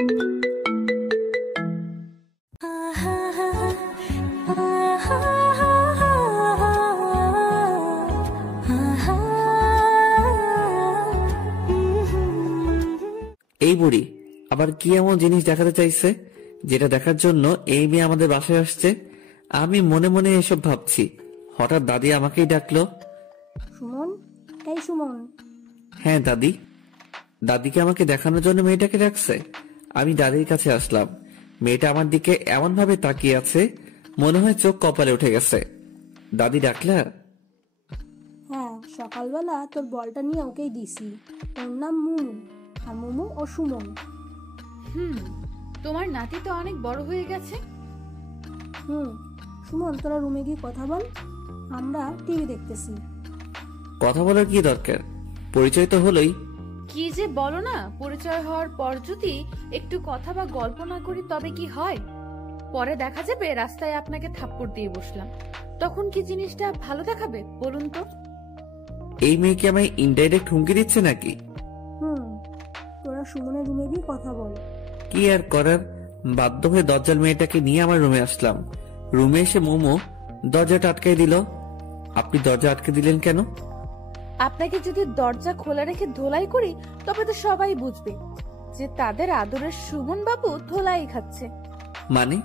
এই বুড়ি আবার কি এমন জিনিস দেখাতে চাইছে যেটা দেখার জন্য এই মেয়ে আমাদের বাসায় আসছে? আমি মনে মনে এসব ভাবছি, হঠাৎ দাদি আমাকেই ডাকলো। সুমন, এই সুমন। হ্যাঁ দাদি। দাদিকে আমাকে দেখানোর জন্য মেয়েটাকে ডাকছে। আমি দাদির কাছে আসলাম। মেয়েটা আমার দিকে এমন ভাবে তাকিয়ে আছে, মনে হয় চোখ কপালে উঠে গেছে। দাদি ডাকলা? হ্যাঁ, সকালবেলা তোর বলটা নিয়ে ওকেই দিছি। ওর নাম মুমু, আর মুমু ও সুমন। তোমার নাতি তো অনেক বড় হয়ে গেছে। সুমন, তোরা রুমে গিয়ে কথা বল, আমরা টিভি দেখতেছি। কথা বলার কি দরকার? পরিচয় তো হলোই। কি যে বলো না, পরিচয় হওয়ার পর যদি একটু কথা বা গল্প না করি তবে কি হয়? পরে দেখা যাবে রাস্তায় আপনাকে থাপ্পড় দিয়ে বসলাম, তখন কি জিনিসটা ভালো দেখাবে বলুন তো? এই মেয়ে কি আমায় ইনডাইরেক্ট হুমকি দিচ্ছে নাকি? তোরা সুমনের রুমে গিয়ে কথা বল। কি আর করার, বাধ্য হয়ে দরজাল মেয়েটাকে নিয়ে আমার রুমে আসলাম। রুমে এসে মোমো দরজাটা আটকাই দিল। আপনি দরজা আটকে দিলেন কেন? আপনাকে যদি দরজা খোলা রেখে ধোলাই করি তবে তো সবাই বুঝবে যে তাদের আদরের সুমন বাবু ধোলাই খাচ্ছে। মানে?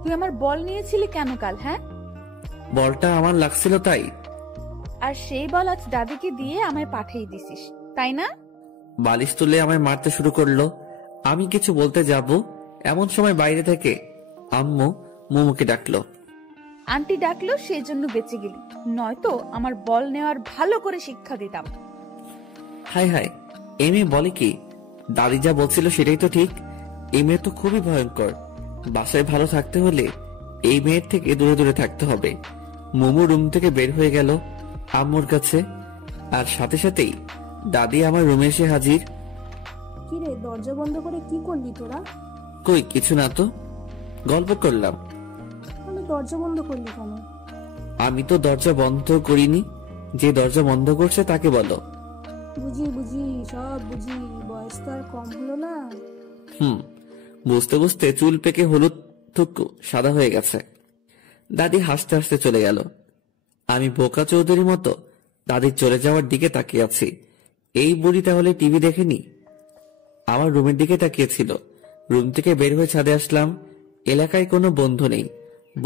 তুই আমার বল নিয়েছিলি কেন কাল? হ্যাঁ, বলটা আমার লাগছিল তাই। আর সেই বল আজ দাদিকে দিয়ে আমায় পাঠিয়ে দিছিস, তাই না? বালিশ তুলে আমায় মারতে শুরু করলো। আমি কিছু বলতে যাব, এমন সময় বাইরে থেকে আম্মু মোমোকে ডাকলো। আন্টি ডাকলো সেই জন্য বেঁচে গেলি, নয়তো আমার বল নেওয়ার ভালো করে শিক্ষা দিতাম। হাই হাই, এই মেয়ে বলে কি? দাদি যা বলছিল সেটাই তো ঠিক। এই মেয়ে তো খুবই ভয়ঙ্কর। বাসায় ভালো থাকতে হলে এই মেয়ের থেকে দূরে দূরে থাকতে হবে। মোমো রুম থেকে বের হয়ে গেল আম্মুর কাছে, আর সাথে সাথেই দাদি আমার রুমে এসে হাজির। কিরে, দরজা বন্ধ করে কি করলি তোরা? কই কিছু না তো, গল্প করলাম। দরজা বন্ধ করলি কেন? আমি তো দরজা বন্ধ করিনি, যে দরজা বন্ধ করছে তাকে বলো। বুঝি সব বুঝি, বয়স তো আর কম হলো না। বুঝতে বুঝতে চুল পেকে হলুদ থুকু সাদা হয়ে গেছে। দাদি হাসতে হাসতে চলে গেল। আমি বোকা চৌধুরীর মতো দাদির চলে যাওয়ার দিকে তাকিয়ে আছি। এই বুড়ি তাহলে টিভি দেখেনি? আমার রুমের দিকে তাকিয়েছিল। রুম থেকে বের হয়ে ছাদে আসলাম। এলাকায় কোনো বন্ধু নেই।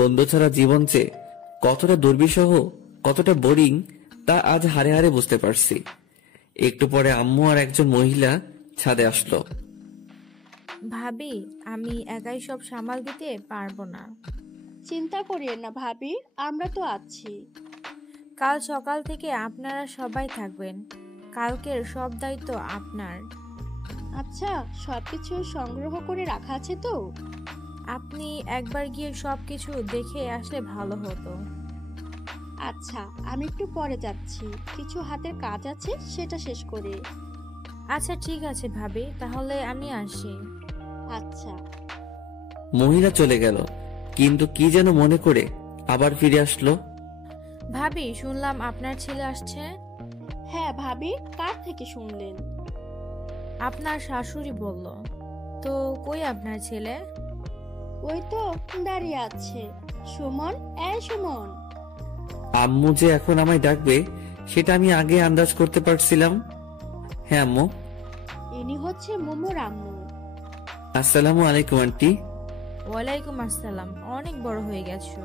বন্ধু ছাড়া জীবন যে কতটা দুর্বিষহ, কতটা বোরিং তা আজ হারে হারে বুঝতে পারছি। একটু পরে আম্মু আর একজন মহিলা ছাদে আসলো। ভাবি, আমি একাই সব সামাল দিতে পারবো না। চিন্তা করিয়েন না ভাবি, আমরা তো আছি। কাল সকাল থেকে আপনারা সবাই থাকবেন। কালকের সব দায়িত্ব আপনার। আচ্ছা, সবকিছু সংগ্রহ করে রাখা আছে তো? আপনি একবার গিয়ে সবকিছু দেখে আসলে ভালো হতো। আচ্ছা, আমি একটু পরে যাচ্ছি, কিছু হাতের কাজ আছে সেটা শেষ করে। আচ্ছা ঠিক আছে ভাবি, তাহলে আমি আসি। আচ্ছা। মহিলা চলে গেল, কিন্তু কি যেন মনে করে আবার ফিরে আসলো। ভাবি, শুনলাম আপনার ছেলে আসছে। হ্যাঁ ভাবি, কার থেকে শুনলেন? আপনার শাশুড়ি বলল। তো কই আপনার ছেলে? ওই তো দাঁড়িয়ে আছে। সুমন, এই সুমন। আম্মু যে এখন আমায় ডাকবে সেটা আমি আগে আন্দাজ করতে পারছিলাম। হ্যাঁ আম্মু। ইনি হচ্ছে মোমোর আম্মু। আসসালামু আলাইকুম আন্টি। ওয়ালাইকুম আসসালাম। অনেক বড় হয়ে গেছো।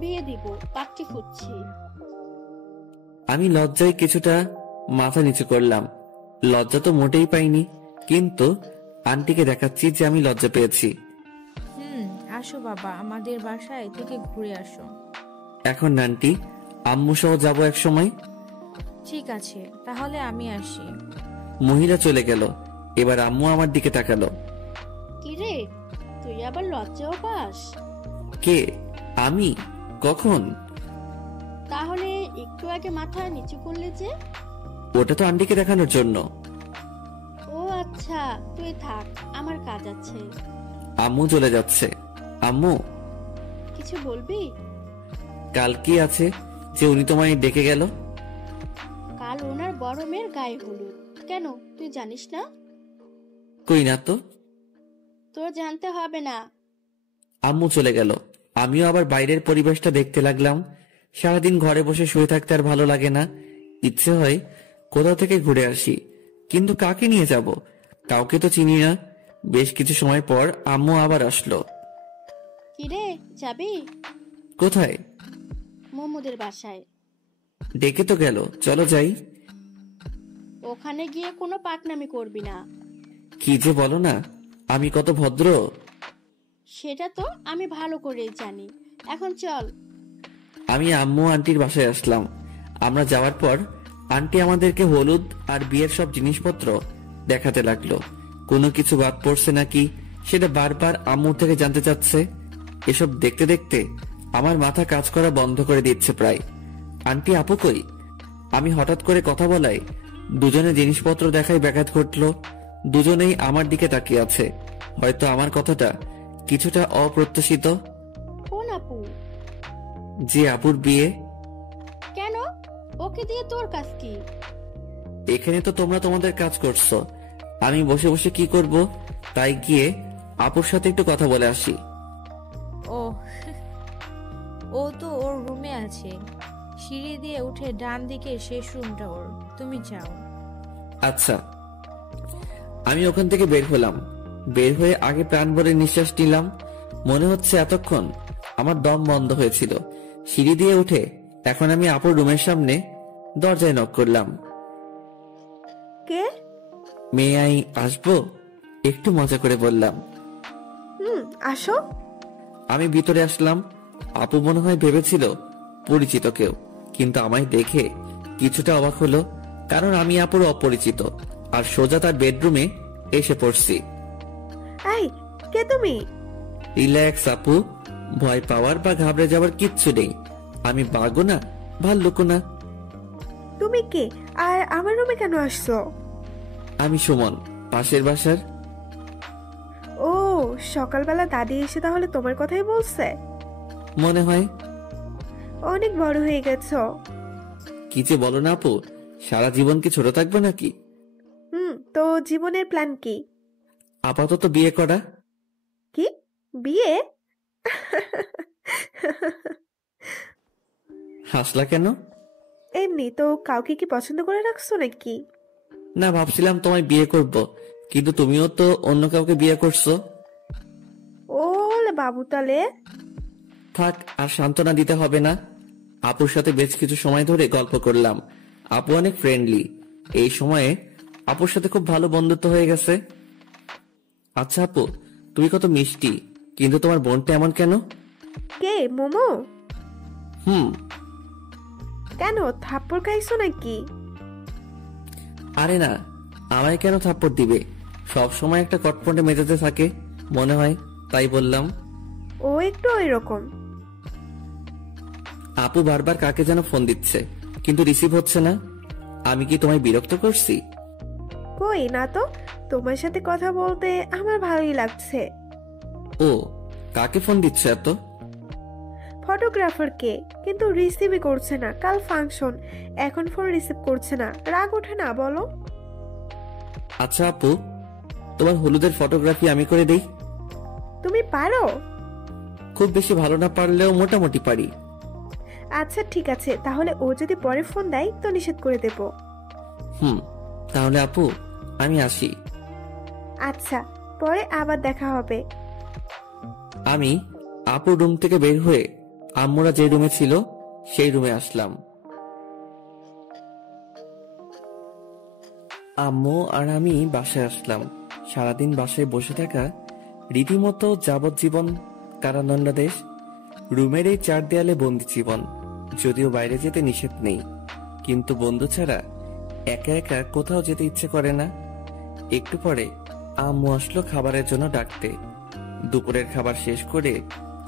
বিয়ে দিব, পাত্রী খুঁজছি। আমি লজ্জায় কিছুটা মাথা নিচু করলাম। লজ্জা তো মোটেই পাইনি, কিন্তু আন্টিকে দেখাচ্ছি যে আমি লজ্জা পেয়েছি। আসো বাবা, আমাদের বাসায় থেকে ঘুরে আসো। এখন আন্টি, আম্মু সহ যাবো এক সময়। ঠিক আছে, তাহলে আমি আসি। মহিলা চলে গেল। এবার আম্মু আমার দিকে তাকালো। কিরে, তুই আবার লজ্জাও পাস? কে? আমি? কখন? তাহলে একটু আগে মাথা নিচু করলে যে? ওটা তো আন্টিকে দেখানোর জন্য। ও আচ্ছা, তুই থাক, আমার কাজ আছে। আম্মু চলে যাচ্ছে। আম্মু, কিছু বলবি? কাল কি আছে যে উনি তোমায় ডেকে গেল? কাল ওনার বড় মেয়ের গায়ে হলুদ। কেন, তুই জানিস না? কই না তো। তোর জানতে হবে না। আম্মু চলে গেল। আমিও আবার বাইরের পরিবেশটা দেখতে লাগলাম। সারাদিন ঘরে বসে শুয়ে থাকতে আর ভালো লাগে না। ইচ্ছে হয় কোথাও থেকে ঘুরে আসি, কিন্তু কাকে নিয়ে যাব? কাউকে তো চিনি না। বেশ কিছু সময় পর আম্মু আবার আসলো। কিরে, যাবি? কোথায়? মোমোদের বাসায়। ডেকে তো গেল, চলো যাই। ওখানে গিয়ে কোনো পাকনামি করবি না। কি যে বলো না, আমি কত ভদ্র। সেটা তো আমি ভালো করেই জানি। এখন চল। আমি আম্মু আন্টির বাসায় আসলাম। আমরা যাওয়ার পর আন্টি আমাদেরকে হলুদ আর বিয়ের সব জিনিসপত্র দেখাতে লাগলো। কোনো কিছু বাদ পড়ছে নাকি সেটা বারবার আম্মু থেকে জানতে চাচ্ছে। এসব দেখতে দেখতে আমার মাথা কাজ করা বন্ধ করে দিচ্ছে প্রায়। আন্টি আপু কই? আমি হঠাৎ করে কথা বলায় দুজনে জিনিসপত্র দেখায় ব্যাঘাত ঘটলো। দুজনেই আমার দিকে তাকিয়ে আছে। হয়তো আমার কথাটা কিছুটা অপ্রত্যাশিত। কোন আপু? যে আপুর বিয়ে। কেন? ওকে দিয়ে তোর কাজ কি? এখানে তো তোমরা তোমাদের কাজ করছো, আমি বসে বসে কি করব? তাই গিয়ে আপুর সাথে একটু কথা বলে আসি। ও ও তো ওর রুমে আছে। সিঁড়ি দিয়ে উঠে ডান দিকে শেষ রুমটা ওর, তুমি যাও। আচ্ছা। আমি ওখান থেকে বের হলাম। বের হয়ে আগে প্রাণ ভরে নিঃশ্বাস নিলাম। মনে হচ্ছে এতক্ষণ আমার দম বন্ধ হয়েছিল। সিঁড়ি দিয়ে উঠে এখন আমি আপুর রুমের সামনে দরজায় নক করলাম। কে? মেয়ে আই আসবো? একটু মজা করে বললাম। আসো। আমি ভিতরে আসলাম। আপু মনে হয় ভেবেছিল পরিচিত কেউ, কিন্তু আমায় দেখে কিছুটা অবাক হলো, কারণ আমি আপুর অপরিচিত আর সোজা তার বেডরুমে এসে পড়ছি। এই, কে তুমি? রিল্যাক্স আপু, ভয় পাওয়ার বা ঘাবড়ে যাওয়ার কিচ্ছু নেই। আমি বাঘও না, ভাল্লুকও না। তুমি কে আর আমার রুমে কেন আসছো? আমি সুমন, পাশের বাসার। ও, সকালবেলা দাদি এসে তাহলে তোমার কথাই বলছে? মনে হয়। অনেক বড় হয়ে গেছো। কি যে বলো না আপু, সারা জীবন কি ছোট থাকবে নাকি? তো জীবনের প্ল্যান কি? আপাতত বিয়ে করা। কি? বিয়ে? হাসলা কেন? এমনি তো। কাউকে কি পছন্দ করে রাখছো নাকি? না, ভাবছিলাম তোমায় বিয়ে করব, কিন্তু তুমিও তো অন্য কাউকে বিয়ে করছো। ওলে বাবু, তালে থাক, আর সান্ত্বনা দিতে হবে না। আপুর সাথে বেশ কিছু সময় ধরে গল্প করলাম। আপু অনেক ফ্রেন্ডলি। এই সময়ে আপুর সাথে খুব ভালো বন্ধুত্ব হয়ে গেছে। আচ্ছা আপু, তুমি কত মিষ্টি, কিন্তু তোমার বোনটা এমন কেন? কে? মোমো? হুম। কেন, থাপ্পড় খাইছো নাকি? আরে না, আমায় কেন থাপ্পড় দিবে? সব সময় একটা কটপটে মেজাজে থাকে মনে হয়, তাই বললাম। ও একটু ওইরকম। আপু বারবার কাকে যেন ফোন দিচ্ছে, কিন্তু রিসিভ হচ্ছে না। আমি কি তোমায় বিরক্ত করছি? কই না তো, তোমার সাথে কথা বলতে আমার ভালোই লাগছে। ও, কাকে ফোন দিচ্ছ এত? ফটোগ্রাফারকে, কিন্তু রিসিভই করছে না। কাল ফাংশন, এখন ফোন রিসিভ করছে না। রাগ ওঠে না বলো? আচ্ছা আপু, তোমার হলুদের ফটোগ্রাফি আমি করে দেই। তুমি পারো? খুব বেশি ভালো না পারলেও মোটামুটি পারি। আচ্ছা ঠিক আছে, তাহলে ও যদি পরে ফোন দেয় তো নিষেধ করে দেব। তাহলে আপু আমি আসি। আচ্ছা, পরে আবার দেখা হবে। আমি আপুর রুম থেকে বের হয়ে আম্মুরা যে রুমে ছিল সেই রুমে আসলাম। আম্মু আর আমি বাসায় আসলাম। সারাদিন বাসায় বসে থাকা রীতিমতো যাবজ্জীবন কারাদণ্ডাদেশ। রুমের এই 4 দেয়ালে বন্দি জীবন। যদিও বাইরে যেতে নিষেধ নেই, কিন্তু বন্ধু ছাড়া একা একা কোথাও যেতে ইচ্ছে করে না। একটু পরে আম্মু আসলো খাবারের জন্য ডাকতে। দুপুরের খাবার শেষ করে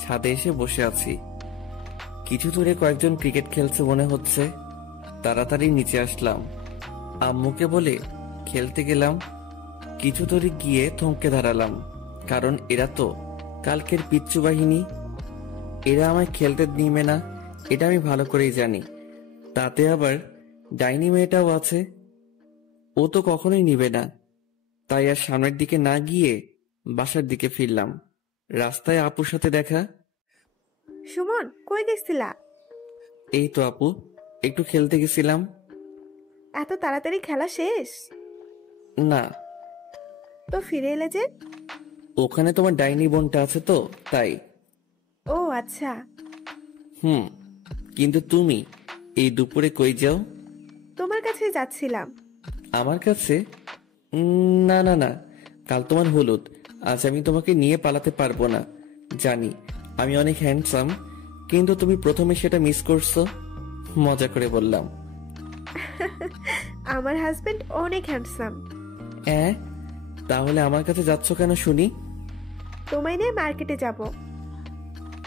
ছাদে এসে বসে আছি। কিছু দূরে কয়েকজন ক্রিকেট খেলছে মনে হচ্ছে। তাড়াতাড়ি নিচে আসলাম। আম্মুকে বলে খেলতে গেলাম। কিছু দূরে গিয়ে থমকে দাঁড়ালাম, কারণ এরা তো কালকের পিচ্চু বাহিনী। এরা আমায় খেলতে নিবে না, এটা আমি ভালো করেই জানি। তাতে আবার ডাইনি মেয়েটাও আছে, ও তো কখনোই নিবে না। তাই আর সামনের দিকে না গিয়ে বাসার দিকে ফিরলাম। রাস্তায় আপুর সাথে দেখা। সুমন, কই গেছিলা? এই তো আপু, একটু খেলতে গেছিলাম। এত তাড়াতাড়ি খেলা শেষ? না, তো ফিরে এলে যে? ওখানে তোমার ডাইনি বোনটা আছে তো, তাই। ও আচ্ছা। হুম, কিন্তু তুমি এই দুপুরে কই যাও? তোমার কাছে যাচ্ছিলাম। আমার কাছে? না না না, কাল তোমার হলুদ, আজ আমি তোমাকে নিয়ে পালাতে পারবো না। জানি আমি অনেক হ্যান্ডসাম, কিন্তু তুমি প্রথমে সেটা মিস করছো। মজা করে বললাম। আমার হাজবেন্ড অনেক হ্যান্ডসাম। হ্যাঁ, তাহলে আমার কাছে যাচ্ছ কেন শুনি? তোমায় নিয়ে মার্কেটে যাব।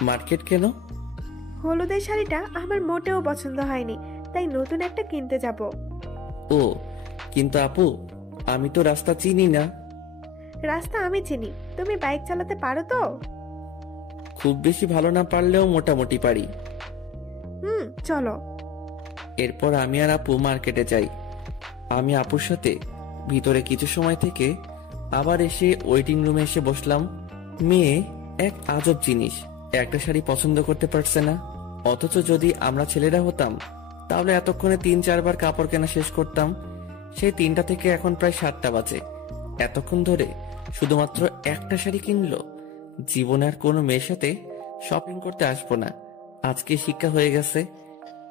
মার্কেট কেন? হলুদের শাড়িটা আমার মোটেও পছন্দ হয়নি, তাই নতুন একটা কিনতে যাব। ও, কিন্তু আপু, আমি তো রাস্তা চিনি না। রাস্তা আমি চিনি। তুমি বাইক চালাতে পারো তো? খুব বেশি ভালো না পারলেও মোটামুটি পারি। চলো। এরপর আমি আর আপু মার্কেটে যাই। আমি আপুর সাথে ভিতরে কিছু সময় থেকে আবার এসে ওয়েটিং রুমে এসে বসলাম। মেয়ে এক আজব জিনিস, একটা শাড়ি পছন্দ করতে পারছে না। অথচ যদি আমরা ছেলেরা হতাম তাহলে এতক্ষণে 3-4 বার কাপড় কেনা শেষ করতাম। সেই 3টা থেকে এখন প্রায় 7টা বাজে, এতক্ষণ ধরে শুধুমাত্র একটা শাড়ি কিনলো। জীবনে আর কোনো মেয়ের সাথে শপিং করতে আসবো না, আজকে শিক্ষা হয়ে গেছে।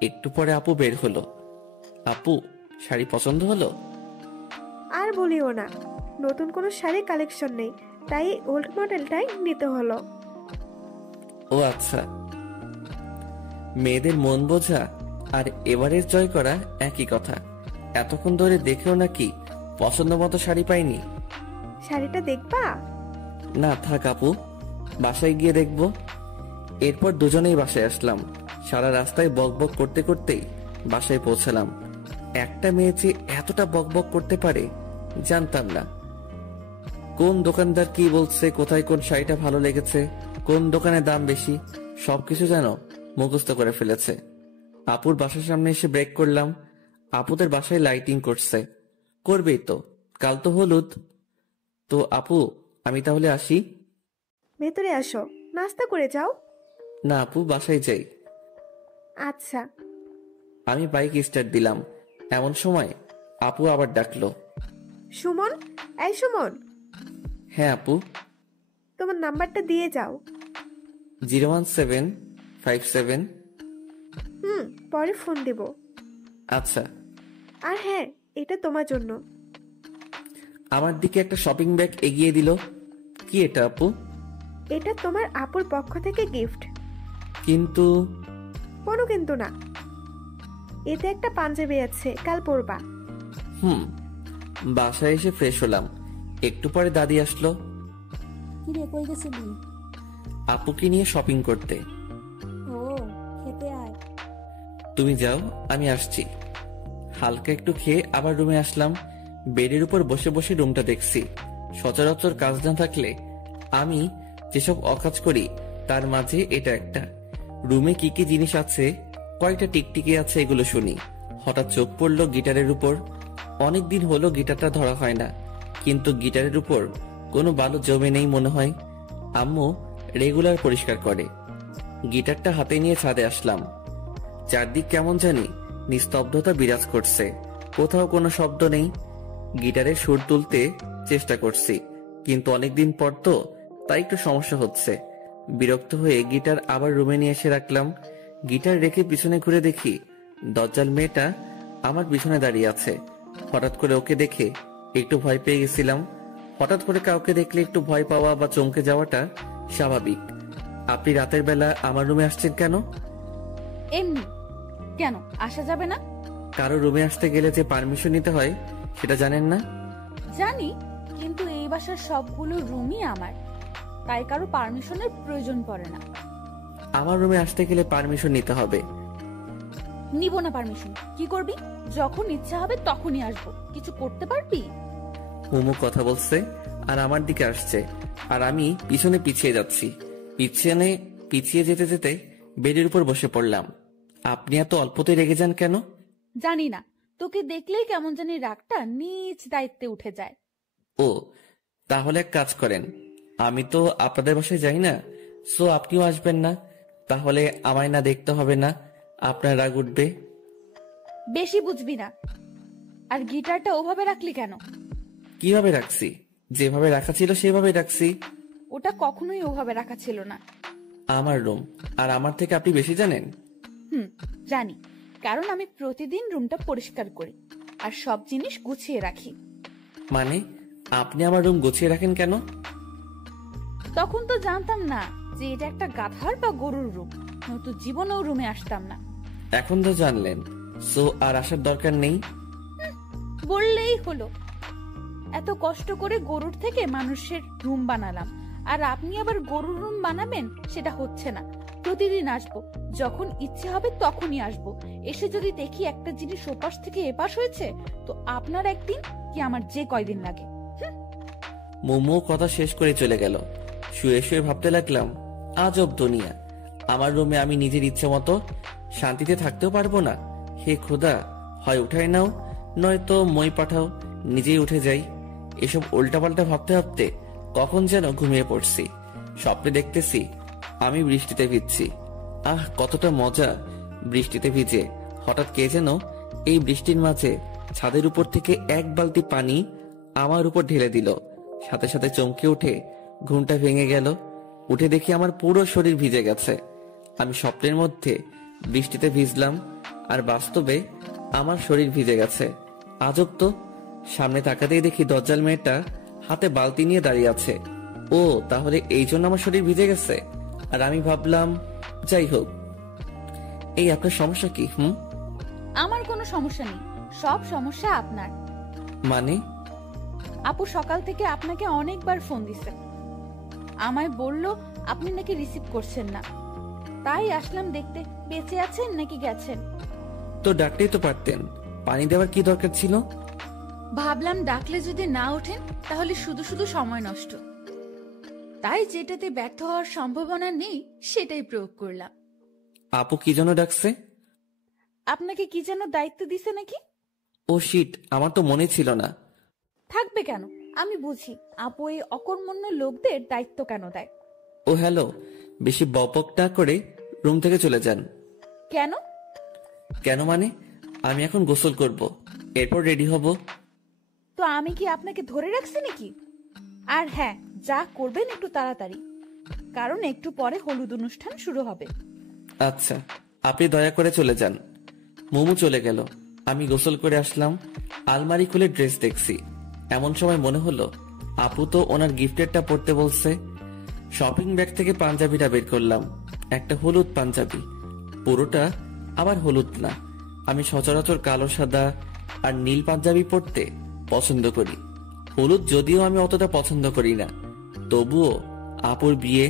একটু পরে আপু বের হলো। আপু, শাড়ি পছন্দ হলো? আর বলিও না, নতুন কোনো শাড়ি কালেকশন নেই, তাই ওল্ড মডেলটাই নিতে হলো। ও আচ্ছা, মেয়েদের মন বোঝা আর এবারের জয় করা একই কথা। এতক্ষণ ধরে দেখেও নাকি পছন্দ মতো শাড়ি পাইনি। শাড়িটা দেখবা? না থাক আপু, বাসায় গিয়ে দেখবো। এরপর দুজনেই বাসায় আসলাম। সারা রাস্তায় বকবক করতে করতেই বাসায় পৌঁছালাম। একটা মেয়ে যে এতটা বকবক করতে পারে জানতাম না। কোন দোকানদার কি বলছে, কোথায় কোন শাড়িটা ভালো লেগেছে, কোন দোকানে দাম বেশি, সবকিছু যেন মুখস্থ করে ফেলেছে। আপুর বাসার সামনে এসে ব্রেক করলাম। আপুদের বাসায় লাইটিং করছে, করবেই তো, কাল তো হলুদ। তো আপু, আমি তাহলে আসি? ভেতরে আসো, নাস্তা করে যাও। না আপু, বাসায় যাই। আচ্ছা। আমি বাইক স্টার্ট দিলাম, এমন সময় আপু আবার ডাকলো। সুমন, এই সুমন, হ্যাঁ আপু। তোমার নাম্বারটা দিয়ে যাও। 01757। পরে ফোন দেব। আচ্ছা। আর হ্যাঁ, এটা তোমার জন্য। আমার দিকে একটা শপিং ব্যাগ এগিয়ে দিল। কি এটা আপু? এটা তোমার আপুর পক্ষ থেকে গিফট। কিন্তু কোনো কিন্তু না, এতে একটা পাঞ্জাবি আছে, কাল পরবা। বাসায় এসে ফ্রেশ হলাম। একটু পরে দাদি আসলো। কিরে, কই গেছিলি? আপুকে নিয়ে শপিং করতে। ও, খেতে আয়। তুমি যাও, আমি আসছি। হালকা একটু খেয়ে আবার রুমে আসলাম। বেডের উপর বসে বসে রুমটা দেখছি। সচরাচর কাজ না থাকলে আমি যেসব অকাজ করি তার মাঝে এটা একটা। রুমে কি কি জিনিস আছে, কয়টা টিকটিকি আছে, এগুলো শুনি। হঠাৎ চোখ পড়লো গিটারের উপর। অনেকদিন হলো গিটারটা ধরা হয় না, কিন্তু গিটারের উপর কোনো বালু জমে নেই মনে হয়। আম্মু রেগুলার পরিষ্কার করে। গিটারটা হাতে নিয়ে ছাদে আসলাম। চারদিক কেমন জানি নিস্তব্ধতা বিরাজ করছে, কোথাও কোনো শব্দ নেই। গিটারের সুর তুলতে চেষ্টা করছি, কিন্তু অনেকদিন পর তো, তাই একটু সমস্যা হচ্ছে। বিরক্ত হয়ে গিটার আবার রুমে নিয়ে এসে রাখলাম। গিটার রেখে পিছনে ঘুরে দেখি দজ্জাল মেয়েটা আমার পিছনে দাঁড়িয়ে আছে। হঠাৎ করে ওকে দেখে একটু ভয় পেয়ে গেছিলাম। হঠাৎ করে কাউকে দেখলে একটু ভয় পাওয়া বা চমকে যাওয়াটা স্বাভাবিক। আপনি রাতের বেলা আমার রুমে আসছেন কেন? এমনি। কেন আসা যাবে না? কারো রুমে আসতে গেলে যে পারমিশন নিতে হয় সেটা জানেন না? জানি, কিন্তু এই বাসার সবগুলো রুমই আমার, তাই কারো পারমিশনের প্রয়োজন পড়ে না। আমার রুমে আসতে গেলে পারমিশন নিতে হবে। নিব না পারমিশন। কি করবি? যখন ইচ্ছা হবে তখনই আসবো। কিছু করতে পারবি? হুমু কথা বলছে আর আমার দিকে আসছে, আর আমি পিছনে পিছিয়ে যাচ্ছি। পিছিয়ে যেতে যেতে বেডের উপর বসে পড়লাম। আপনি এত অল্পতে রেগে যান কেন? জানি না, তোকে দেখলেই কেমন জানি রাগটা নিজ দায়িত্বে উঠে যায়। ও, তাহলে এক কাজ করেন, আমি তো আপনাদের বাসায় যাই না, সো আপনিও আসবেন না। তাহলে আমায় না দেখতে হবে না, আপনার রাগ উঠবে। বেশি বুঝবি না। আর গিটারটা ওভাবে রাখলি কেন? কিভাবে রাখছি? যেভাবে রাখা ছিল সেভাবে রাখছি। ওটা কখনোই ওভাবে রাখা ছিল না। আমার রুম, আর আমার থেকে আপনি বেশি জানেন? জানি, কারণ আমি প্রতিদিন রুমটা পরিষ্কার করি আর সব জিনিস গুছিয়ে রাখি। মানে আপনি আমার রুম গুছিয়ে রাখেন কেন? তখন তো জানতাম না যে এটা একটা গাধার বা গরুর রুম, নয়তো জীবনেও রুমে আসতাম না। এখন তো জানলেন, সো আর আসার দরকার নেই। বললেই হলো। এত কষ্ট করে গরুর থেকে মানুষের রুম বানালাম, আর আপনি আবার গরুর রুম বানাবেন? সেটা হচ্ছে না। প্রতিদিন আসবো, যখন ইচ্ছে হবে তখনই আসবো। এসে যদি দেখি একটা জিনিস ওপাশ থেকে এপাশ হয়েছে, তো আপনার একদিন কি আমার যে কয়দিন লাগে। মোমো কথা শেষ করে চলে গেল। শুয়ে শুয়ে ভাবতে লাগলাম, আজব দুনিয়া। আমার রুমে আমি নিজের ইচ্ছে মতো শান্তিতে থাকতেও পারবো না। হে খোদা, হয় উঠায় নাও, নয়তো মই পাঠাও, নিজেই উঠে যাই। এসব উল্টাপাল্টা ভাবতে ভাবতে কখন যেন ঘুমিয়ে পড়ছি। স্বপ্নে দেখতেছি আমি বৃষ্টিতে ভিজছি। আহ, কতটা মজা বৃষ্টিতে ভিজে। হঠাৎ কে যেন এই বৃষ্টির মাঝে ছাদের উপর থেকে এক বালতি পানি আমার উপর ঢেলে দিল। সাথে সাথে চমকে উঠে ঘুমটা ভেঙে গেল। উঠে দেখি আমার পুরো শরীর ভিজে গেছে। আমি স্বপ্নের মধ্যে বৃষ্টিতে ভিজলাম, আর বাস্তবে আমার শরীর ভিজে গেছে। আজব তো। সামনে তাকাতেই দেখি দজ্জাল মেয়েটা হাতে বালতি নিয়ে দাঁড়িয়ে আছে। ও, তাহলে এই জন্য আমার শরীর ভিজে গেছে। আর আমি ভাবলাম, যাই হোক, এই আপনার সমস্যা কি? আমার কোনো সমস্যা নেই, সব সমস্যা আপনার। মানে? আপু সকাল থেকে আপনাকে অনেকবার ফোন দিছে, আমায় বলল আপনি নাকি রিসিভ করছেন না। তাই আসলাম দেখতে বেঁচে আছেন নাকি গেছেন। তো ডাকতেই তো পারতেন, পানি দেওয়ার কি দরকার ছিল? ভাবলাম ডাকলে যদি না ওঠেন তাহলে শুধু শুধু সময় নষ্ট, তাই যেটাতে ব্যর্থ হওয়ার সম্ভাবনা নেই সেটাই প্রয়োগ করলাম। আপু কি জন্য ডাকছে? আপনাকে কি যেন দায়িত্ব দিছে নাকি? ও শিট, আমার তো মনে ছিল না। থাকবে কেন, আমি বুঝি আপু এই অকর্মণ্য লোকদের দায়িত্ব কেন দেয়। ও হ্যালো, বেশি বকবক না করে রুম থেকে চলে যান। কেন? কেন মানে, আমি এখন গোসল করব, এরপর রেডি হব। তো আমি কি আপনাকে ধরে রাখছি নাকি? আর হ্যাঁ, যা করবেন একটু তাড়াতাড়ি, কারণ একটু পরে হলুদ অনুষ্ঠান শুরু হবে। আচ্ছা, আপনি দয়া করে চলে যান। মোমো চলে গেল। আমি গোসল করে আসলাম। আলমারি খুলে ড্রেস দেখছি। এমন সময় মনে হলো আপু তো ওনার গিফটেরটা পড়তে বলছে। শপিং ব্যাগ থেকে পাঞ্জাবিটা বের করলাম। একটা হলুদ পাঞ্জাবি, পুরোটা আবার হলুদ না। আমি সচরাচর কালো, সাদা আর নীল পাঞ্জাবি পরতে পছন্দ করি। হলুদ যদিও আমি অতটা পছন্দ করি না, তবুও আপুর বিয়ে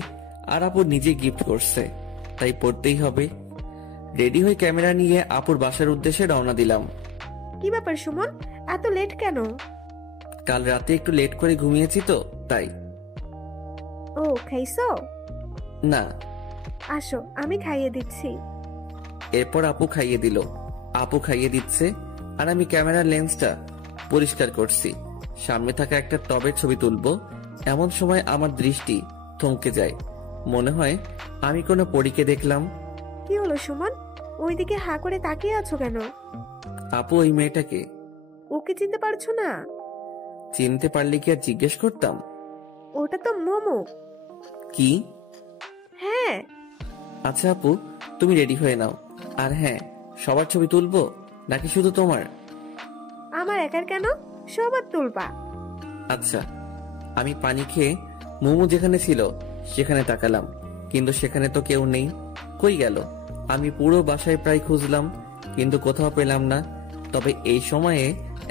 আর আপুর নিজে গিফট করছে, তাই পড়তেই হবে। রেডি হয়ে ক্যামেরা নিয়ে আপুর বাসার উদ্দেশ্যে রওনা দিলাম। কি ব্যাপার সুমন, এত লেট কেন? কাল রাতে একটু লেট করে ঘুমিয়েছি তো, তাই। ও, খাইছো? না। আসো, আমি খাইয়ে দিচ্ছি। এরপর আপু খাইয়ে দিল। আপু খাইয়ে দিচ্ছে আর আমি ক্যামেরার লেন্সটা পরিষ্কার করছি। সামনে থাকা একটা টবের ছবি তুলবো, এমন সময় আমার দৃষ্টি থমকে যায়। মনে হয় আমি কোনো পরীকে দেখলাম। কি হলো সুমন, ওইদিকে হা করে তাকিয়ে আছো কেন? আপু, ওই মেয়েটাকে ওকে চিনতে পারছো না? চিনতে পারলে কি আর জিজ্ঞেস করতাম? ওটা তো মোমো। কি? হ্যাঁ। আচ্ছা আপু, তুমি রেডি হয়ে নাও। আর হ্যাঁ, সবার ছবি তুলবো নাকি শুধু তোমার? আমার একার কেন, সবার তুলবা। আচ্ছা। আমি পানি খেয়ে মোমো যেখানে ছিল সেখানে তাকালাম, কিন্তু সেখানে তো কেউ নেই। কই গেল? আমি পুরো বাসায় প্রায় খুঁজলাম, কিন্তু কোথাও পেলাম না। তবে এই সময়ে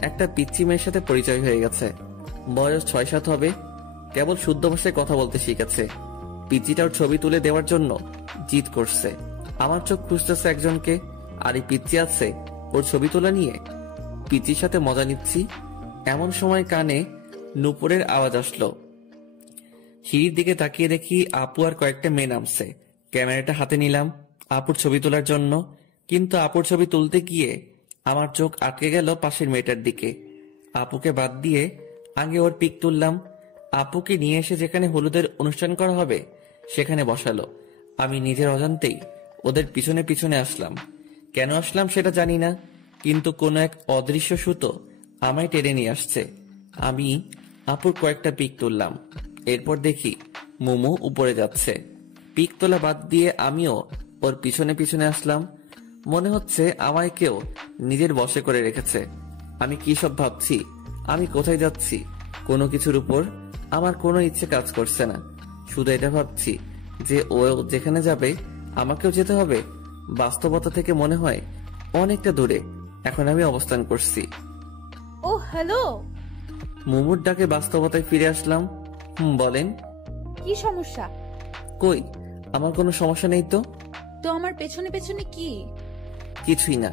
একটা পিচ্চি মেয়ের সাথে পরিচয় হয়ে গেছে। বয়স 6-7 হবে। কেবল শুদ্ধ ভাষায় কথা বলতে শিখেছে। পিচ্চিটার ছবি তুলে দেওয়ার জন্য জিদ করছে। আমার চোখ খুঁজতেছে একজনকে, আর এই পিচ্চি আছে ওর ছবি তোলা নিয়ে। পিচ্চির সাথে মজা নিচ্ছি, এমন সময় কানে নুপুরের আওয়াজ আসলো। সিঁড়ির দিকে তাকিয়ে দেখি আপু আর কয়েকটা মেয়ে নামছে। ক্যামেরাটা হাতে নিলাম আপুর ছবি তোলার জন্য, কিন্তু আপুর ছবি তুলতে গিয়ে আমার চোখ আটকে গেল পাশের মেয়েটার দিকে। আপুকে বাদ দিয়ে আগে ওর পিক তুললাম। আপুকে নিয়ে এসে যেখানে হলুদের অনুষ্ঠান করা হবে সেখানে বসালো। আমি নিজের অজান্তেই ওদের পিছনে পিছনে আসলাম। কেন আসলাম সেটা জানি না, কিন্তু কোনো এক অদৃশ্য সুতো আমায় টেনে নিয়ে আসছে। আমি আপুর কয়েকটা পিক তুললাম। এরপর দেখি মোমো উপরে যাচ্ছে। পিক তোলা বাদ দিয়ে আমিও ওর পিছনে পিছনে আসলাম। মনে হচ্ছে আমায় কেউ নিজের বশে করে রেখেছে। আমি কি সব ভাবছি, আমি কোথায় যাচ্ছি, কোনো কিছুর উপর আমার কোনো ইচ্ছে কাজ করছে না। শুধু এটা ভাবছি যে ও যেখানে যাবে আমাকেও যেতে হবে। বাস্তবতা থেকে মনে হয় অনেকটা দূরে এখন আমি অবস্থান করছি। ও হ্যালো, মুমুর ডাকে বাস্তবতায় ফিরে আসলাম। বলেন। কি সমস্যা? কই, আমার কোনো সমস্যা নেই তো। তো আমার পেছনে পেছনে কি? কিছুই না।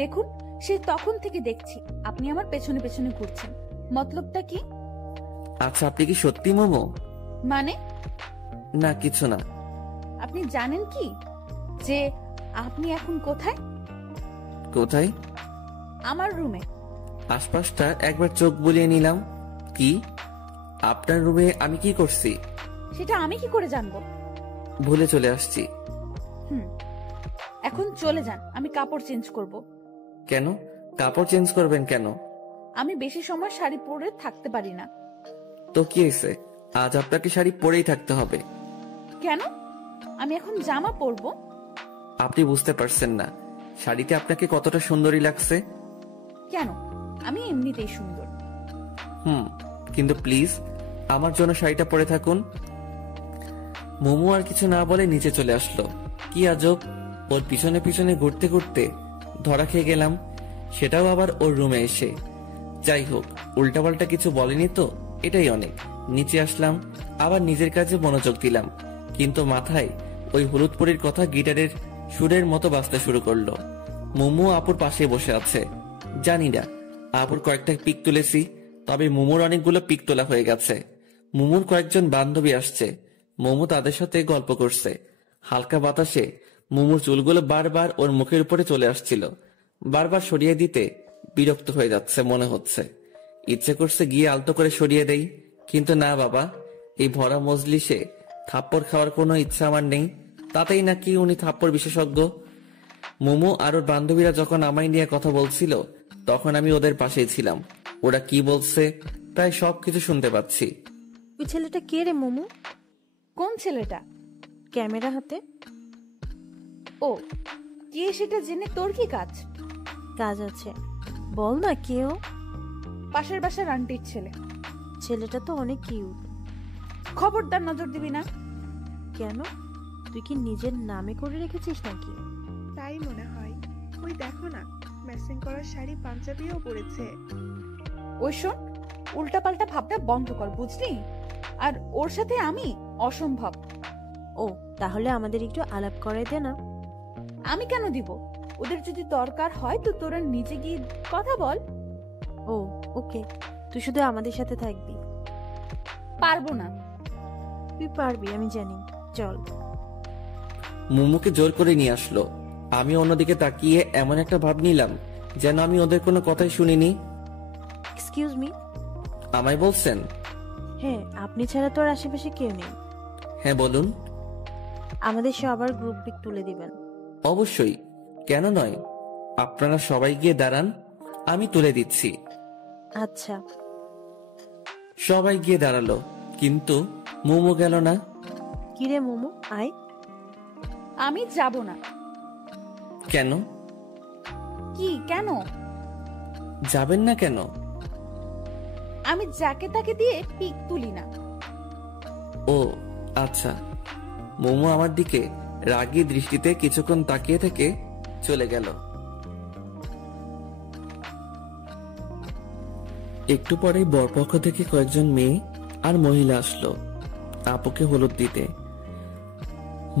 দেখুন, সে তখন থেকে দেখছি আপনি আমার পেছনে পেছনে ঘুরছেন। মতলবটা কি? আচ্ছা, আপনি কি সত্যি মোমো? মানে? না, কিছু না। আপনি জানেন কি যে আপনি এখন কোথায়? কোথায়? আমার রুমে। আশপাশটা একবার চোখ বুলিয়ে নিলাম। কি? আপনার রুমে আমি কি করছি? সেটা আমি কি করে জানবো? ভুলে চলে আসছি। এখন চলে যান, আমি কাপড় চেঞ্জ করব। কেন? কাপড় চেঞ্জ করবেন কেন? আমি বেশি সময় শাড়ি পরে থাকতে পারি না। তো কি হয়েছে, আজ আপনাকে শাড়ি পরেই থাকতে হবে? কেন? আমি এখন জামা পরবো। আপনি বুঝতে পারছেন না শাড়িতে আপনাকে কতটা সুন্দরী লাগছে। কেন? আমি এমনিতেই সুন্দর। কিন্তু প্লিজ আমার জন্য শাড়িটা পরে থাকুন। মোমো আর কিছু না বলে নিচে চলে আসলো। কি আজব, ওর পিছনে পিছনে ঘুরতে ঘুরতে ধরা খেয়ে গেলাম, সেটাও আবার ওর রুমে এসে। যাই হোক, উল্টাপাল্টা কিছু বলেনি তো, এটাই অনেক। নিচে আসলাম, আবার নিজের কাজে মনোযোগ দিলাম, কিন্তু মাথায় ওই হলুদ পরীর কথা গিটারের সুরের মতো বাজতে শুরু করলো। মোমো আপুর পাশে বসে আছে। জানি না আপুর কয়েকটা পিক তুলেছি, তবে মোমোর অনেকগুলো পিক তোলা হয়ে গেছে। মোমোর কয়েকজন বান্ধবী আসছে, মোমো তাদের সাথে গল্প করছে। হালকা বাতাসে মোমোর চুলগুলো বারবার ওর মুখের উপরে চলে আসছিল। বারবার সরিয়ে দিতে বিরক্ত হয়ে যাচ্ছে মনে হচ্ছে। ইচ্ছে করছে গিয়ে আলতো করে সরিয়ে দেই, কিন্তু না বাবা, এই ভরা মজলিসে থাপ্পড় খাওয়ার কোনো ইচ্ছা আমার নেই। তাতেই নাকি উনি থাপ্পড় বিশেষজ্ঞ। মোমো আর ওর বান্ধবীরা যখন আমায় নিয়ে কথা বলছিল তখন আমি ওদের পাশেই ছিলাম। ওরা কি বলছে প্রায় সবকিছু শুনতে পাচ্ছি। ওই ছেলেটা কে রে মোমো? কোন ছেলেটা? ক্যামেরা হাতে। ও, কে সেটা জেনে তোর কি কাজ? কাজ আছে, বল না কেউ। পাশের বাসার আন্টির ছেলে। ছেলেটা তো অনেক কিউট। খবরদার নজর দিবি না। কেন, তুই কি নিজের নামে করে রেখেছিস নাকি? তাই মনে হয়। ওই দেখো না, ম্যাচিং করা শাড়ি পাঞ্জাবিও পরেছে। ওই শোন, উল্টাপাল্টা ভাবটা বন্ধ কর, বুঝলি? আর ওর সাথে আমি অসম্ভব। ও, তাহলে আমাদের একটু আলাপ করাই দে না। আমি কেন দিব? ওদের যদি দরকার হয় তো তোরা নিজে গিয়ে কথা বল। ও ওকে, তুই শুধু আমাদের সাথে থাকবি। পারবো না। তুই পারবি, আমি জানি। চল। মোমোকে জোর করে নিয়ে আসলো। আমি অন্যদিকে তাকিয়ে এমন একটা ভাব নিলাম যেন আমি ওদের কোনো কথাই শুনিনি। Excuse me. আমায় বলছেন? হ্যাঁ, আপনি ছাড়া তোর আশেপাশে কেউ নেই। হ্যাঁ বলুন। আমাদের সবার গ্রুপ পিক তুলে দিবেন। অবশ্যই, কেন নয়। আপনারা সবাই গিয়ে দাঁড়ান, আমি তুলে দিচ্ছি। আচ্ছা। সবাই গিয়ে দাঁড়ালো, কিন্তু মোমো গেল না। কিরে মোমো, আয়। আমি যাব না। কেন? কি কেন? যাবেন না কেন? আমি যাকে তাকে দিয়ে পিক তুলি না। ও আচ্ছা। মোমো আমার দিকে রাগী দৃষ্টিতে কিছুক্ষণ তাকিয়ে থেকে চলে গেল। একটু পরেই বরপক্ষ থেকে কয়েকজন মেয়ে আর মহিলা আসলো আপুকে হলুদ দিতে।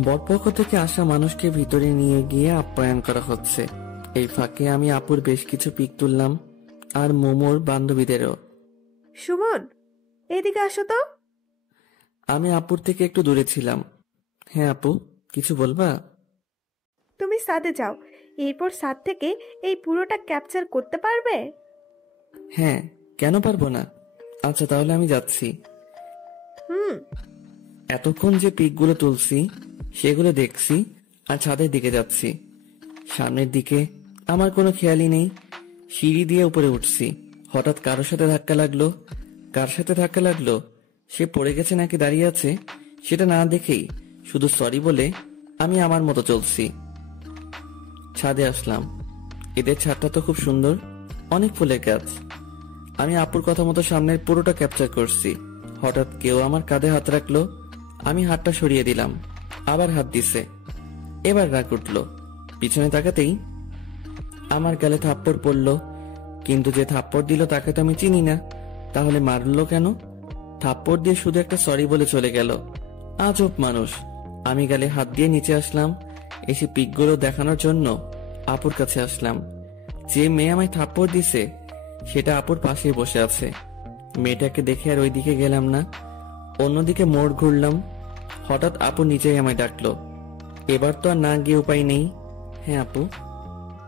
বরপক্ষ থেকে আসা মানুষকে ভিতরে নিয়ে গিয়ে আপ্যায়ন করা হচ্ছে। এই ফাঁকে আমি আপুর বেশ কিছু পিক তুললাম, আর মোমোর বান্ধবীদেরও। সুমন, এদিকে আসো তো। আমি আপুর থেকে একটু দূরে ছিলাম। হ্যাঁ আপু, কিছু বলবা? তুমি ছাদে যাও, এরপর ছাদ থেকে এই পুরোটা ক্যাপচার করতে পারবে? হ্যাঁ, কেন পারবো না। আচ্ছা তাহলে আমি যাচ্ছি। হুম। এতক্ষণ যে পিকগুলো তুলছি সেগুলো দেখছি আর ছাদের দিকে যাচ্ছি। সামনের দিকে আমার কোনো খেয়ালই নেই। সিঁড়ি দিয়ে উপরে উঠছি, হঠাৎ কারোর সাথে ধাক্কা লাগলো। কার সাথে ধাক্কা লাগলো, সে পড়ে গেছে নাকি দাঁড়িয়ে আছে সেটা না দেখেই শুধু সরি বলে আমি আমার মতো চলছি। ছাদে আসলাম। এদের ছাদটা তো খুব সুন্দর, অনেক ফুলের গাছ। আমি আপুর কথা মতো সামনের পুরোটা ক্যাপচার করছি। হঠাৎ কেউ আমার কাঁধে হাত রাখলো, আমি হাতটা সরিয়ে দিলাম, আবার হাত দিছে। এবার রাগ উঠলো, পিছনে তাকাতেই আমার গালে থাপ্পড় পড়লো। কিন্তু যে থাপ্পড় দিল তাকে তো আমি চিনি না, তাহলে মারলো কেন? থাপ্পড় দিয়ে শুধু একটা সরি বলে চলে গেল। আজব মানুষ। আমি গালে হাত দিয়ে নিচে আসলাম, এসে পিকগুলো দেখানোর জন্য আপুর কাছে আসলাম। যে মেয়ে আমায় থাপ্পড় দিছে সেটা আপুর পাশেই বসে আছে। মেয়েটাকে দেখে আর ওইদিকে গেলাম না, অন্যদিকে মোড় ঘুরলাম। হঠাৎ আপু নিচেই আমায় ডাকলো। এবার তো আর না গিয়ে উপায় নেই। হ্যাঁ আপু।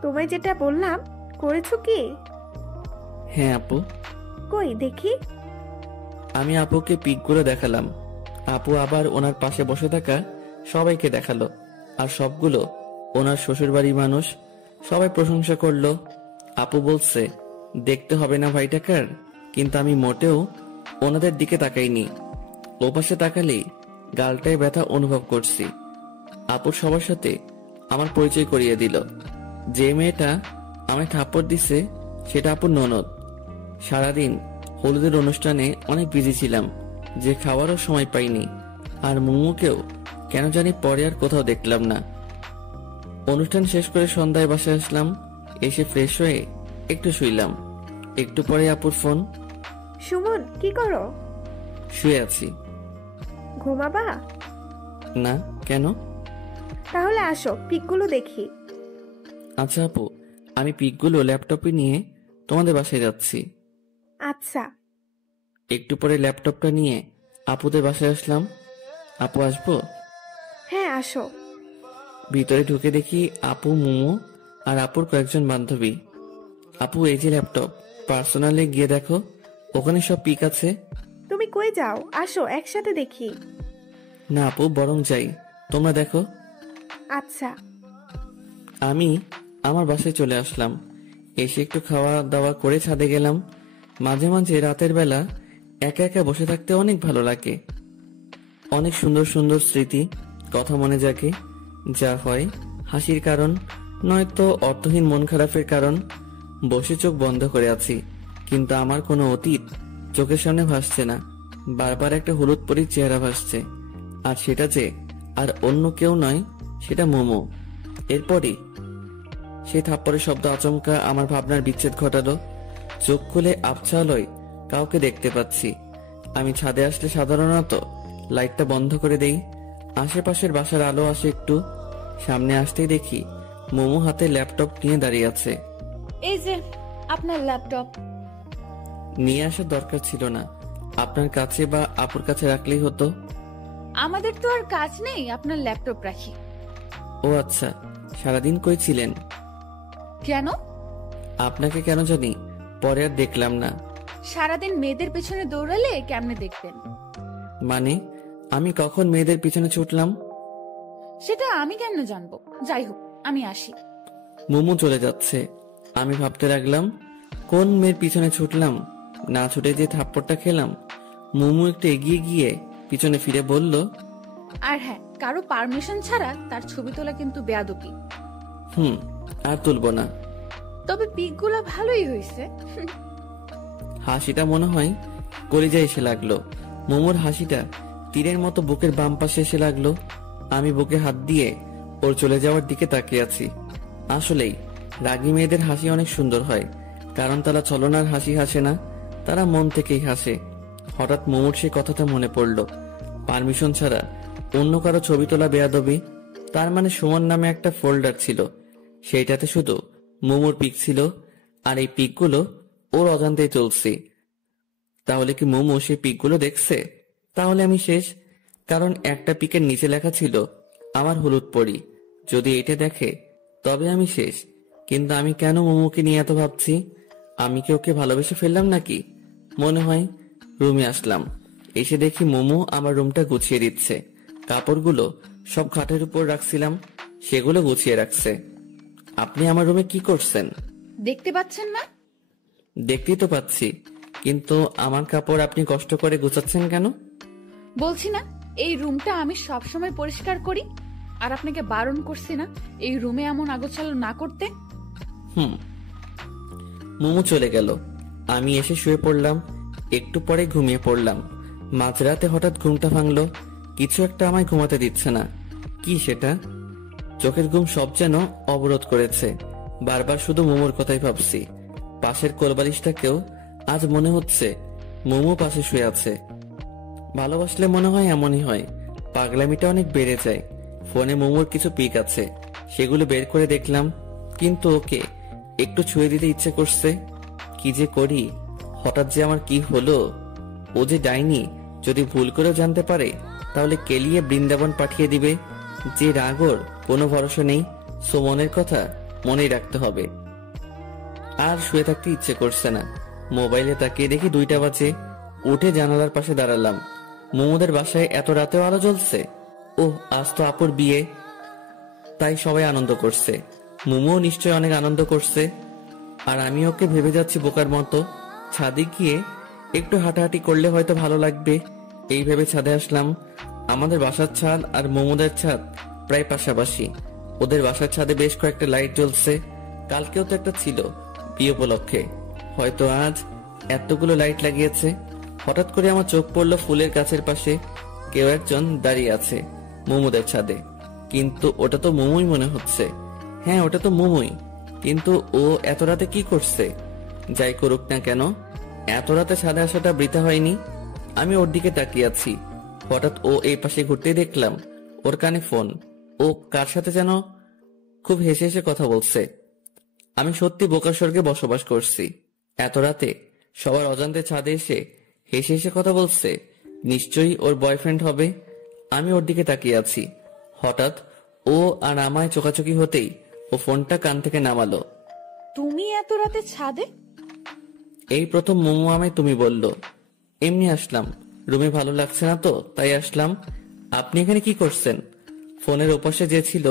তোমায় যেটা বললাম করেছো কি? হ্যাঁ আপু। কই দেখি। আমি আপুকে পিকগুলো দেখালাম। আপু আবার ওনার পাশে বসে থাকা সবাইকে দেখালো, আর সবগুলো ওনার শ্বশুরবাড়ির মানুষ। সবাই প্রশংসা করলো। আপু বলছে দেখতে হবে না ভাইটাকার, কিন্তু আমি মোটেও ওনাদের দিকে তাকাইনি। ওপাশে তাকালেই গালটায় ব্যথা অনুভব করছি। আপুর সবার সাথে আমার পরিচয় করিয়ে দিল। যে মেয়েটা আমায় থাপ্পড় দিছে সেটা আপুর ননদ। সারাদিন হলুদের অনুষ্ঠানে অনেক বিজি ছিলাম, যে খাওয়ারও সময় পাইনি। আর মুমুকেও কেন জানি পরে আর কোথাও দেখলাম না। অনুষ্ঠান শেষ করে সন্ধ্যায় বাসায় আসলাম। এসে ফ্রেশ হয়ে একটু শুইলাম। একটু পরে আপুর ফোন। সুমন কি করো? শুয়ে আছি। ঘুমাবা? না, কেন? তাহলে আসো পিকগুলো দেখি। আচ্ছা আপু, আমি পিকগুলো ল্যাপটপে নিয়ে তোমাদের বাসায় যাচ্ছি। আচ্ছা। একটু পরে ল্যাপটপটা নিয়ে আপুদের বাসায় আসলাম। আপু আসবো? হ্যাঁ আসো। ভিতরে ঢুকে দেখি আপু, মুমু আর আপুর কয়েকজন বান্ধবী। আপু এই যে ল্যাপটপ, পার্সোনালে গিয়ে দেখো, ওখানে সব পিক আছে। তুমি কই যাও, আসো একসাথে দেখি। না আপু, বরং যাই, তোমরা দেখো। আচ্ছা। আমি আমার বাসায় চলে আসলাম। এসে একটু খাওয়া দাওয়া করে ছাদে গেলাম। মাঝে মাঝে রাতের বেলা একা একা বসে থাকতে অনেক ভালো লাগে। অনেক সুন্দর সুন্দর স্মৃতি, কথা মনে জাগে। যা হয় হাসির কারণ, নয়তো অর্থহীন মন খারাপের কারণ। বসে চোখ বন্ধ করে আছি, কিন্তু আমার কোনো অতীত চোখের সামনে ভাসছে না। বারবার একটা হলুদ পরীর চেহারা ভাসছে, আর সেটা যে আর অন্য কেউ নয়, সেটা মোমো। এরপরই সেই থাপ্পড়ের শব্দ আচমকা আমার ভাবনার বিচ্ছেদ ঘটালো। চোখ খুলে আবছা আলোয় কাউকে দেখতে পাচ্ছি। আমি ছাদে আসলে সাধারণত লাইটটা বন্ধ করে দেই। আশেপাশের বাসার আলো আসে একটু। সামনে আসতেই দেখি মোমো হাতে ল্যাপটপ নিয়ে দাঁড়িয়ে আছে। এই যে আপনার ল্যাপটপ। নিয়ে আসার দরকার ছিল না, আপনার কাছে বা আপুর কাছে রাখলেই হতো। আমাদের তো আর কাজ নেই আপনার ল্যাপটপ রাখি। ও আচ্ছা, সারাদিন কই ছিলেন? কেন? আপনাকে কেন জানি পরে আর দেখলাম না। সারাদিন মেয়েদের পেছনে দৌড়ালে কেমনে দেখবেন? মানে আমি কখন মেয়েদের পিছনে ছুটলাম? সেটা আমি কেন জানবো? যাই হোক, আমি আসি। মোমো চলে যাচ্ছে। আমি ভাবতে লাগলাম কোন মেয়ের পিছনে ছুটলাম, না ছুটে যে থাপ্পড়টা খেলাম। মোমো একটু এগিয়ে গিয়ে পিছনে ফিরে বলল, আর হ্যাঁ, কারো পারমিশন ছাড়া তার ছবি তোলা কিন্তু বেয়াদবি। আর তুলব না। তবে পিকগুলা ভালোই হয়েছে। হাসিটা মনে হয় কলিজায় এসে লাগলো। মোমোর হাসিটা তীরের মতো বুকের বাম পাশে এসে লাগলো। আমি বুকে হাত দিয়ে ওর চলে যাওয়ার দিকে তাকিয়ে আছি। আসলেই রাগী মেয়েদের হাসি অনেক সুন্দর হয়, কারণ তারা ছলনার হাসি হাসে না, তারা মন থেকেই হাসে। হঠাৎ মোমোর সে কথাটা মনে পড়লো, পারমিশন ছাড়া অন্য কারো ছবি তোলা বেয়াদবি। তার মানে সুমন নামে একটা ফোল্ডার ছিল, সেইটাতে শুধু মোমোর পিক ছিল, আর এই পিকগুলো ওর অজান্তেই চলছে। তাহলে কি মোমো সেই পিকগুলো দেখছে? তাহলে আমি শেষ, কারণ একটা পিকের নিচে লেখা ছিল আমার হলুদ পরি। যদি এটা দেখে তবে আমি শেষ। কিন্তু আমি কেন মোমোকে নিয়ে এত ভাবছি? আমি কি ওকে ভালোবেসে ফেললাম নাকি? মনে হয় রুমে আসলাম। এসে দেখি মোমো আমার রুমটা গুছিয়ে দিচ্ছে। কাপড়গুলো সব খাটের উপর রাখছিলাম, সেগুলো গুছিয়ে রাখছে। আপনি আমার রুমে কি করছেন? দেখতে পাচ্ছেন না? দেখতেই তো পাচ্ছি, কিন্তু আমার কাপড় আপনি কষ্ট করে গুছাচ্ছেন কেন? বলছি না এই রুমটা আমি সব সময় পরিষ্কার করি, আর আপনাকে বারণ করছি না এই রুমে এমন আগোছালো না করতে। মোমো চলে গেল। আমি এসে শুয়ে পড়লাম। একটু পরে ঘুমিয়ে পড়লাম। মাঝরাতে হঠাৎ ঘুমটা ভাঙলো। কিছু একটা আমায় ঘুমাতে দিচ্ছে না। কি সেটা? চোখের ঘুম সব যেন অবরোধ করেছে। বারবার শুধু মোমোর কথাই ভাবছি। পাশের কোলবালিশটাকেও আজ মনে হচ্ছে মোমো পাশে শুয়ে আছে। ভালোবাসলে মনে হয় এমনই হয়, পাগলামিটা অনেক বেড়ে যায়। ফোনে মোমোর কিছু পিক আছে, সেগুলো বের করে দেখলাম, কিন্তু ওকে একটু ছুঁয়ে দিতে ইচ্ছে করছে। কি যে করি, হঠাৎ যে আমার কি হলো? ও যে ডাইনি, যদি ভুল করেও জানতে পারে তাহলে কেলিয়ে বৃন্দাবন পাঠিয়ে দিবে। যে রাগর কোনো ভরসা নেই। সো মনের কথা মনেই রাখতে হবে। আর শুয়ে থাকতে ইচ্ছে করছে না। মোবাইলে তাকিয়ে দেখি 2টা বাজে। উঠে জানালার পাশে দাঁড়ালাম। মোমোদের বাসায় এত রাতেও আলো জ্বলছে। ওহ, আজ তো আপুর বিয়ে, তাই সবাই আনন্দ করছে। মোমো নিশ্চয় অনেক আনন্দ করছে। আর আমি ওকে ভেবে যাচ্ছি বোকার মতো। ছাদে গিয়ে একটু হাঁটাহাঁটি করলে হয়তো ভালো লাগবে, এই ভেবে ছাদে আসলাম। আমাদের বাসার ছাদ আর মোমোদের ছাদ প্রায় পাশাপাশি। ওদের বাসার ছাদে বেশ কয়েকটা লাইট জ্বলছে। কালকেও তো একটা ছিল বিয়ে উপলক্ষে, হয়তো আজ এতগুলো লাইট লাগিয়েছে। হঠাৎ করে আমার চোখ পড়লো ফুলের গাছের পাশে কেউ একজন দাঁড়িয়ে আছে মোমোদের ছাদে। কিন্তু ওটা তো মোমোই মনে হচ্ছে। হ্যাঁ, ওটা তো মোমোই, কিন্তু ও এত রাতে কি করছে? যাই করুক না কেন, এত রাতে ছাদে আসাটা বৃথা হয়নি। আমি ওর দিকে তাকিয়ে আছি। হঠাৎ ও এই পাশে ঘুরতেই দেখলাম ওর কানে ফোন। ও কার সাথে যেন খুব হেসে হেসে কথা বলছে। আমি সত্যি বোকার স্বর্গে বসবাস করছি। এত রাতে সবার অজান্তে ছাদে এসে হেসে হেসে কথা বলছে। নিশ্চয়ই ওর বয়ফ্রেন্ড হবে। আমি ওর দিকে তাকিয়ে আছি। হঠাৎ ও আর আমায় চোখাচোখি হতেই ও ফোনটা কান থেকে নামালো। তুমি এত রাতে ছাদে? এই প্রথম মোমো আমায় তুমি বলল। এমনি আসলাম, রুমে ভালো লাগছে না তো তাই আসলাম। আপনি এখানে কি করছেন? ফোনের ওপাশে যে ছিল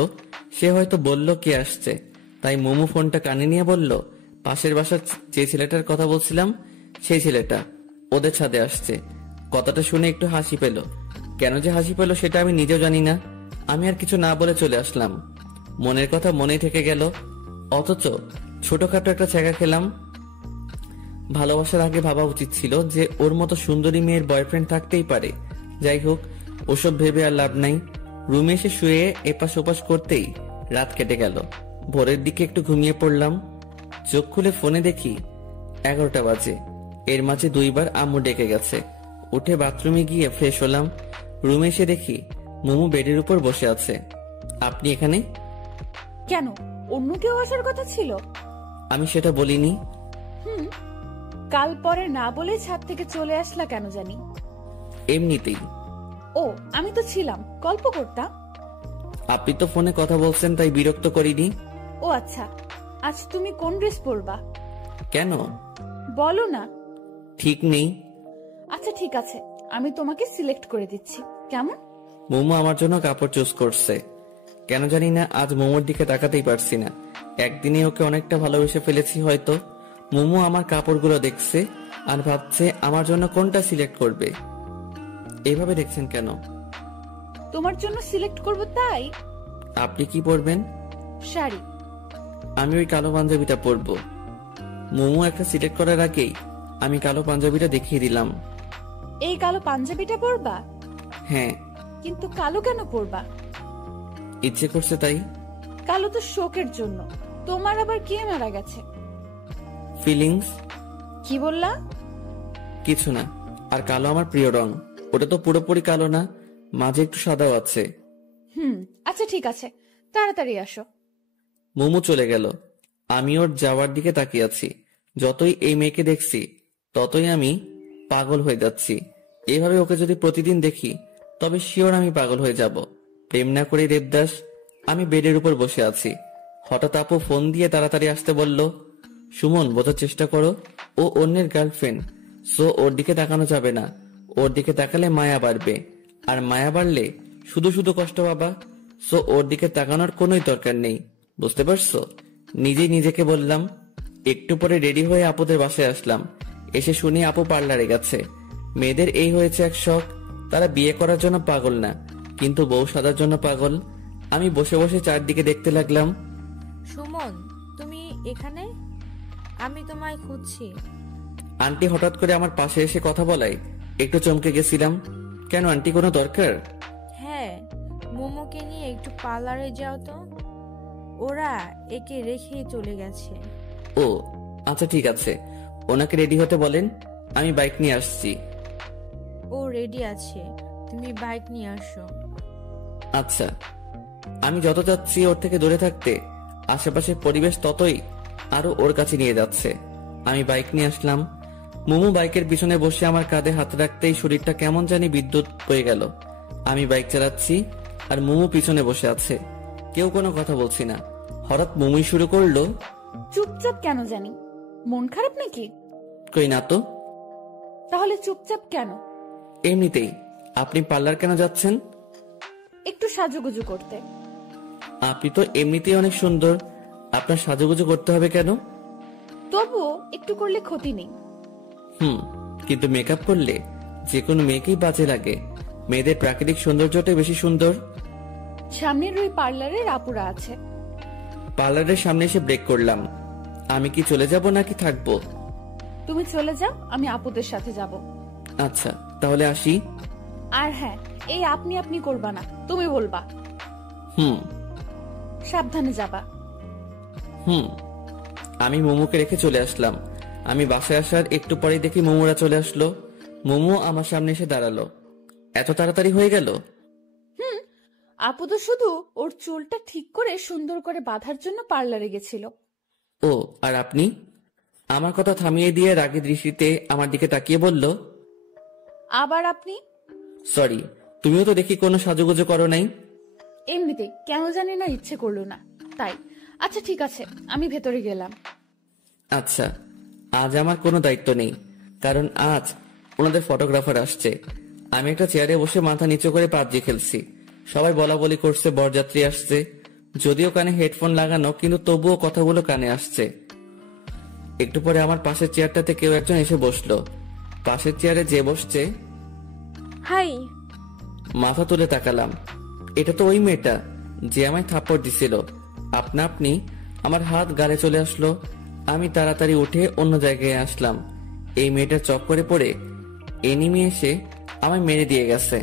সে হয়তো বলল কে আসছে, তাই মোমো ফোনটা কানে নিয়ে বলল, পাশের বাসার যে ছেলেটার কথা বলছিলাম সেই ছেলেটা ওদের ছাদে আসছে। কথাটা শুনে একটু হাসি পেল। কেন যে হাসি পেল সেটা আমি নিজেও জানি না। আমি আর কিছু না বলে চলে আসলাম। মনের কথা মনেই থেকে গেল, অথচ ছোটখাটো একটা ছ্যাঁকা খেলাম। ভালোবাসার আগে ভাবা উচিত ছিল যে ওর মতো সুন্দরী মেয়ের বয়ফ্রেন্ড থাকতেই পারে। যাই হোক, ওসব ভেবে আর লাভ নাই। রুমে এসে শুয়ে এপাশ ওপাশ করতেই রাত কেটে গেল। ভোরের দিকে একটু ঘুমিয়ে পড়লাম। চোখ খুলে ফোনে দেখি 11টা বাজে। এর মাঝে 2বার আম্মু ডেকে গেছে। উঠে বাথরুমে গিয়ে ফ্রেশ হলাম। রুমে এসে দেখি মোমো বেডের উপর বসে আছে। আপনি এখানে? কেন, অন্য কেউ আসার কথা ছিল? আমি সেটা বলিনি। কাল পরে না বলে ছাদ থেকে চলে আসলা কেন জানি? এমনিতেই। ও, আমি তো ছিলাম, গল্প করতাম। আপনি তো ফোনে কথা বলছেন তাই বিরক্ত করিনি। ও আচ্ছা, আজ তুমি কোন ড্রেস পরবা? কেন? বলো না। ঠিক নেই। আচ্ছা ঠিক আছে, আমি তোমাকে সিলেক্ট করে দিচ্ছি, কেমন? মোমো আমার জন্য কাপড় চুজ করছে। কেন জানি না আজ মোমোর দিকে তাকাতেই পারছি না। একদিনে ওকে অনেকটা ভালোবেসে ফেলেছি হয়তো। মোমো আমার কাপড়গুলো দেখছে আর ভাবছে আমার জন্য কোনটা সিলেক্ট করবে। এইভাবে দেখছেন কেন? তোমার জন্য সিলেক্ট করব তাই। আপনি কি পরবেন? শাড়ি। আমি ওই কালো পাঞ্জাবিটা পরবো। মোমো একটা সিলেক্ট করার আগেই আমি কালো পাঞ্জাবিটা দেখিয়ে দিলাম। এই কালো পাঞ্জাবিটা পরবা? হ্যাঁ। কিন্তু কালো কেন পরবা? ইচ্ছে করছে তাই। কালো তো শোকের জন্য। তোমার আবার কে মারা গেছে? ফিলিংস। কি বললা? কিছু না। আর কালো আমার প্রিয় রং। ওটা তো পুরোপুরি কালো না, মাঝে একটু সাদাও আছে। আচ্ছা ঠিক আছে, তাড়াতাড়ি আসো। মোমো চলে গেল। আমি ওর যাওয়ার দিকে তাকিয়ে আছি। যতই এই মেয়েকে দেখছি ততই আমি পাগল হয়ে যাচ্ছি। এভাবে ওকে যদি প্রতিদিন দেখি তবে শিওর আমি পাগল হয়ে যাব। প্রেম না করে দেবদাস। আমি বেডের উপর বসে আছি। হঠাৎ আপু ফোন দিয়ে তাড়াতাড়ি আসতে বলল। সুমন, বোঝার চেষ্টা করো, ও অন্যের গার্লফ্রেন্ড। সো ওর দিকে তাকানো যাবে না। ওর দিকে তাকালে মায়া বাড়বে, আর মায়া বাড়লে শুধু শুধু কষ্ট পাবা। সো ওর দিকে তাকানোর কোনোই দরকার নেই, বুঝতে পারছো? নিজেই নিজেকে বললাম। একটু পরে রেডি হয়ে আপুদের বাসায় আসলাম। এসে শুনি আপু পার্লারে গেছে। মেয়েদের এই হয়েছে এক শখ, তারা বিয়ে করার জন্য পাগল না, কিন্তু বউ সাজার জন্য পাগল। আমি বসে বসে চারদিকে দেখতে লাগলাম। সুমন, তুমি এখানে? আমি তোমায় খুঁজছি। আন্টি হঠাৎ করে আমার পাশে এসে কথা বলায় একটু চমকে গেছিলাম। কেন আন্টি, কোনো দরকার? হ্যাঁ, মোমোকে নিয়ে একটু পার্লারে যাও তো। ওরা একে রেখেই চলে গেছে। ও আচ্ছা ঠিক আছে, ওনাকে রেডি হতে বলেন, আমি বাইক নিয়ে আসছি। ও রেডি আছে, তুমি বাইক নিয়ে আসো। আচ্ছা। আমি যত যাচ্ছি ওর থেকে দূরে থাকতে, আশেপাশের পরিবেশ ততই আরো ওর কাছে নিয়ে যাচ্ছে। আমি বাইক নিয়ে আসলাম। মোমো বাইকের পিছনে বসে আমার কাঁধে হাত রাখতেই শরীরটা কেমন জানি বিদ্যুৎ বয়ে গেল। আমি বাইক চালাচ্ছি আর মোমো পিছনে বসে আছে, কেউ কোনো কথা বলছি না। হঠাৎ মোমোই শুরু করলো, চুপচাপ কেন জানি? মন খারাপ নাকি? কই না তো। তাহলে চুপচাপ কেন? এমনিতেই। আপনি পার্লার কেন যাচ্ছেন? একটু সাজুগুজু করতে। আপনি তো এমনিতেই অনেক সুন্দর, আপনার সাজুগুজু করতে হবে কেন? তবুও একটু করলে ক্ষতি নেই। কিন্তু মেকআপ করলে যে কোনো মেয়েকেই বাজে লাগে। মেয়েদের প্রাকৃতিক সৌন্দর্যটাই বেশি সুন্দর। সামনের ওই পার্লারের আপুরা আছে। পার্লারের সামনে এসে ব্রেক করলাম। আমি কি চলে যাব নাকি থাকবো? তুমি চলে যাও, আমি আপুদের সাথে যাব। আচ্ছা তাহলে আসি। আর হ্যাঁ, এই আপনি আপনি করবা না, তুমি বলবা। হুম সাবধানে যাবা। আমি মোমোকে রেখে চলে আসলাম। আমি বাসায় আসার একটু পরেই দেখি মোমোরা চলে আসলো। মোমো আমার সামনে এসে দাঁড়ালো। এত তাড়াতাড়ি হয়ে গেল? আপু তো শুধু ওর চুলটা ঠিক করে সুন্দর করে বাঁধার জন্য পার্লারে গেছিল। ও আর আপনি? আমার কথা থামিয়ে দিয়ে রাগী দৃষ্টিতে আমার দিকে তাকিয়ে বলল, আবার আপনি? সরি, তুমিও তো দেখি কোনো সাজুগুজু করো নাই। এমনিতে কেন জানি না, ইচ্ছে করলো না তাই। আচ্ছা ঠিক আছে, আমি ভেতরে গেলাম। আচ্ছা, আজ আমার কোনো দায়িত্ব নেই, কারণ আজ ওনাদের ফটোগ্রাফার আসছে। আমি একটা চেয়ারে বসে মাথা নিচু করে পাবজি খেলছি। সবাই বলা বলি করছে বরযাত্রী আসছে। যদিও কানে হেডফোন লাগানো, কিন্তু তবুও কথাগুলো কানে আসছে। একটু পরে আমার পাশের চেয়ারটাতে কেউ একজন এসে বসলো। পাশের চেয়ারে যে বসছে, হাই। মাথা তুলে তাকালাম। এটা তো ওই মেয়েটা যে আমায় থাপ্পড় দিছিল। আপনা আপনি আমার হাত গালে চলে আসলো। আমি তাড়াতাড়ি উঠে অন্য জায়গায় আসলাম। এই মেয়েটার চক্করে পড়ে এনিমি এসে আমায় মেরে দিয়ে গেছে।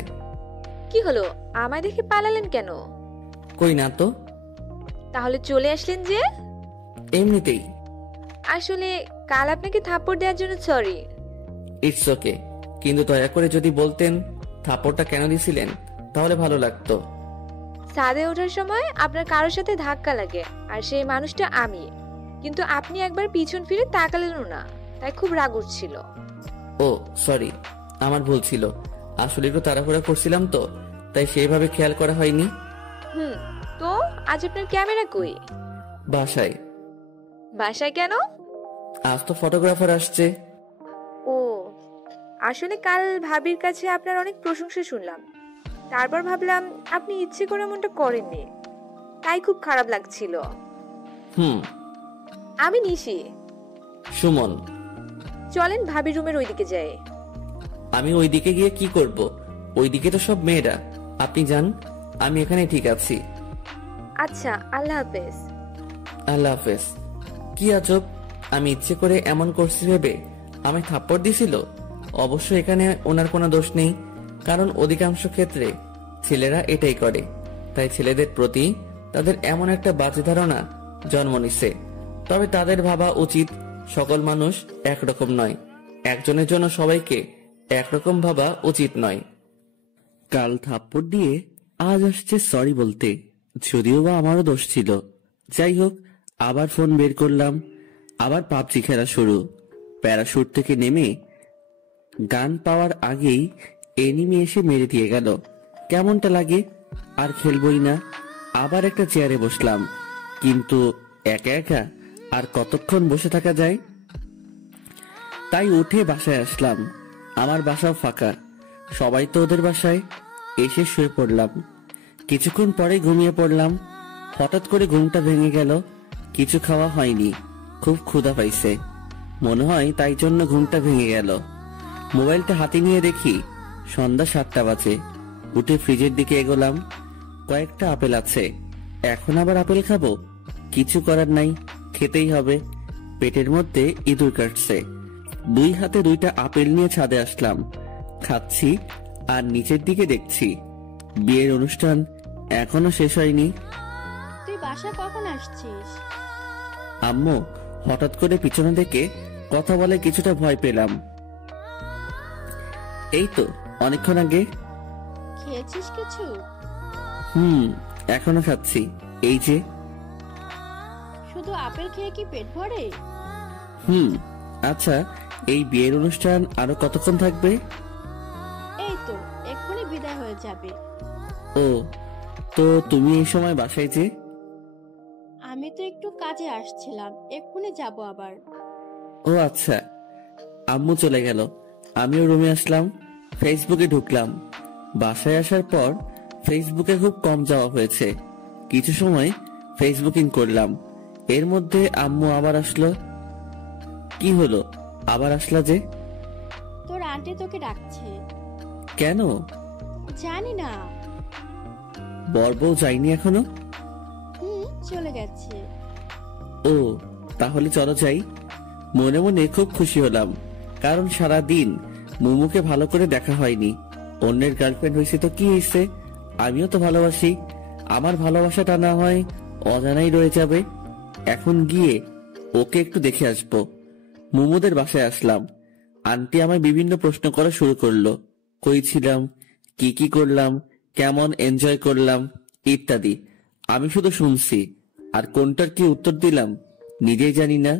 কি হলো, আমায় দেখে পালালেন কেন? কই না তো। তাহলে চলে আসলেন যে? এমনিতেই। আসলে কাল আপনাকে থাপ্পড় দেওয়ার জন্য সরি। ইটস ওকে, কিন্তু দয়া করে যদি বলতেন থাপ্পড়টা কেন দিছিলেন তাহলে ভালো লাগতো। ছাদে ওঠার সময় আপনার কারোর সাথে ধাক্কা লাগে, আর সেই মানুষটা আমি। কিন্তু আপনি একবার পিছন ফিরে তাকালেনও না, তাই খুব রাগ উঠছিল। ও সরি, আমার ভুল ছিল। আসলে একটু তাড়াহুড়া করছিলাম তো, তাই সেইভাবে খেয়াল করা হয়নি। তো আজ আপনার ক্যামেরা কই? বাসায়। বাসায় কেন? আজ তো ফটোগ্রাফার আসছে। ও, আসলে কাল ভাবির কাছে আপনার অনেক প্রশংসা শুনলাম। তারপর ভাবলাম আপনি ইচ্ছে করে এমনটা করেননি, তাই খুব খারাপ লাগছিল। আমি নিশি। সুমন। চলেন ভাবির রুমের ওইদিকে যাই। আমি ওইদিকে গিয়ে কি করব? ওইদিকে তো সব মেয়েরা। আপনি যান, আমি এখানে ঠিক আছি। আচ্ছা, আল্লাহ হাফেজ। আল্লাহ হাফেজ। কি আজব, আমি ইচ্ছে করে এমন করছি ভেবে আমায় থাপ্পড় দিছিল। অবশ্য এখানে ওনার কোনো দোষ নেই, কারণ অধিকাংশ ক্ষেত্রে ছেলেরা এটাই করে। তাই ছেলেদের প্রতি তাদের এমন একটা বাজে ধারণা জন্ম নিছে। তবে তাদের ভাবা উচিত সকল মানুষ একরকম নয়। একজনের জন্য সবাইকে একরকম ভাবা উচিত নয়। কাল থাপ্পড় দিয়ে আজ আসছে সরি বলতে, যদিও বা আমারও দোষ ছিল। যাই হোক, আবার ফোন বের করলাম। আবার পাবজি খেলা শুরু। প্যারাশুট থেকে নেমে গান পাওয়ার আগেই এনিমি এসে মেরে দিয়ে গেল। কেমনটা লাগে? আর খেলবই না। আবার একটা চেয়ারে বসলাম, কিন্তু একা একা আর কতক্ষণ বসে থাকা যায়? তাই উঠে বাসায় আসলাম। আমার বাসাও ফাঁকা, সবাই তো ওদের বাসায়। এসে শুয়ে পড়লাম। কিছুক্ষণ পরে ঘুমিয়ে পড়লাম। হঠাৎ করে ঘুমটা ভেঙে গেল। কিছু খাওয়া হয়নি, খুব ক্ষুধা পাইছে মনে হয়, তাই জন্য ঘুমটা ভেঙে গেল। মোবাইলটা হাতে নিয়ে দেখি সন্ধ্যা 7টা বাজে। উঠে ফ্রিজের দিকে এগোলাম। কয়েকটা আপেল আছে, এখন আবার আপেল খাবো? কিছু করার নাই, খেতেই হবে। পেটের মধ্যে ইঁদুর কাটছে। 2 হাতে 2টা আপেল নিয়ে ছাদে আসলাম। খাচ্ছি আর নিচের দিকে দেখছি বিয়ের অনুষ্ঠান এখনো শেষ হয়নি। তুই বাসা কখন আসছিস? আম্মু হঠাৎ করে পিছনে থেকে কথা বলে কিছুটা ভয় পেলাম। এই তো অনেকক্ষণ আগে। খেয়েছিস কিছু? এখনো খাচ্ছি, এই যে। শুধু আপেল খেয়ে কি পেট ভরে? আচ্ছা, এই বিয়ের অনুষ্ঠান আরো কতক্ষণ থাকবে? এই তো এক্ষুনি বিদায় হয়ে যাবে। ও, তো তুমি এই সময় বাসায় যে? আমি তো একটু কাজে আসছিলাম, এক্ষুনি যাব আবার। ও আচ্ছা। আম্মু চলে গেল, আমিও রুমে আসলাম। ফেসবুকে ঢুকলাম। বাসায় আসার পর ফেসবুকে খুব কম যাওয়া হয়েছে। কিছু সময় ফেসবুকিং করলাম। এর মধ্যে আম্মু আবার আসলো। কি হলো, আবার আসলা যে? তোর আন্টি তোকে ডাকছে। কেন? জানি না। বর বউ যায়নি এখনো? চলে গেছে। ও, তাহলে চলো যাই। মনে মনে খুব খুশি হলাম, কারণ সারা দিন মুমুকে ভালো করে দেখা হয়নি। অন্যের গার্লফ্রেন্ড হয়েছে তো কি হয়েছে, আমিও তো ভালোবাসি। আমার ভালোবাসাটা না হয় অজানাই রয়ে যাবে। এখন গিয়ে ওকে একটু দেখে আসবো। মুমুদের বাসায় আসলাম। আন্টি আমায় বিভিন্ন প্রশ্ন করা শুরু করলো। কই ছিলাম, কি কি করলাম, কেমন এনজয় করলাম ইত্যাদি। আমি শুধু শুনছি, আর কোনটার কি উত্তর দিলাম নিজেই জানি না।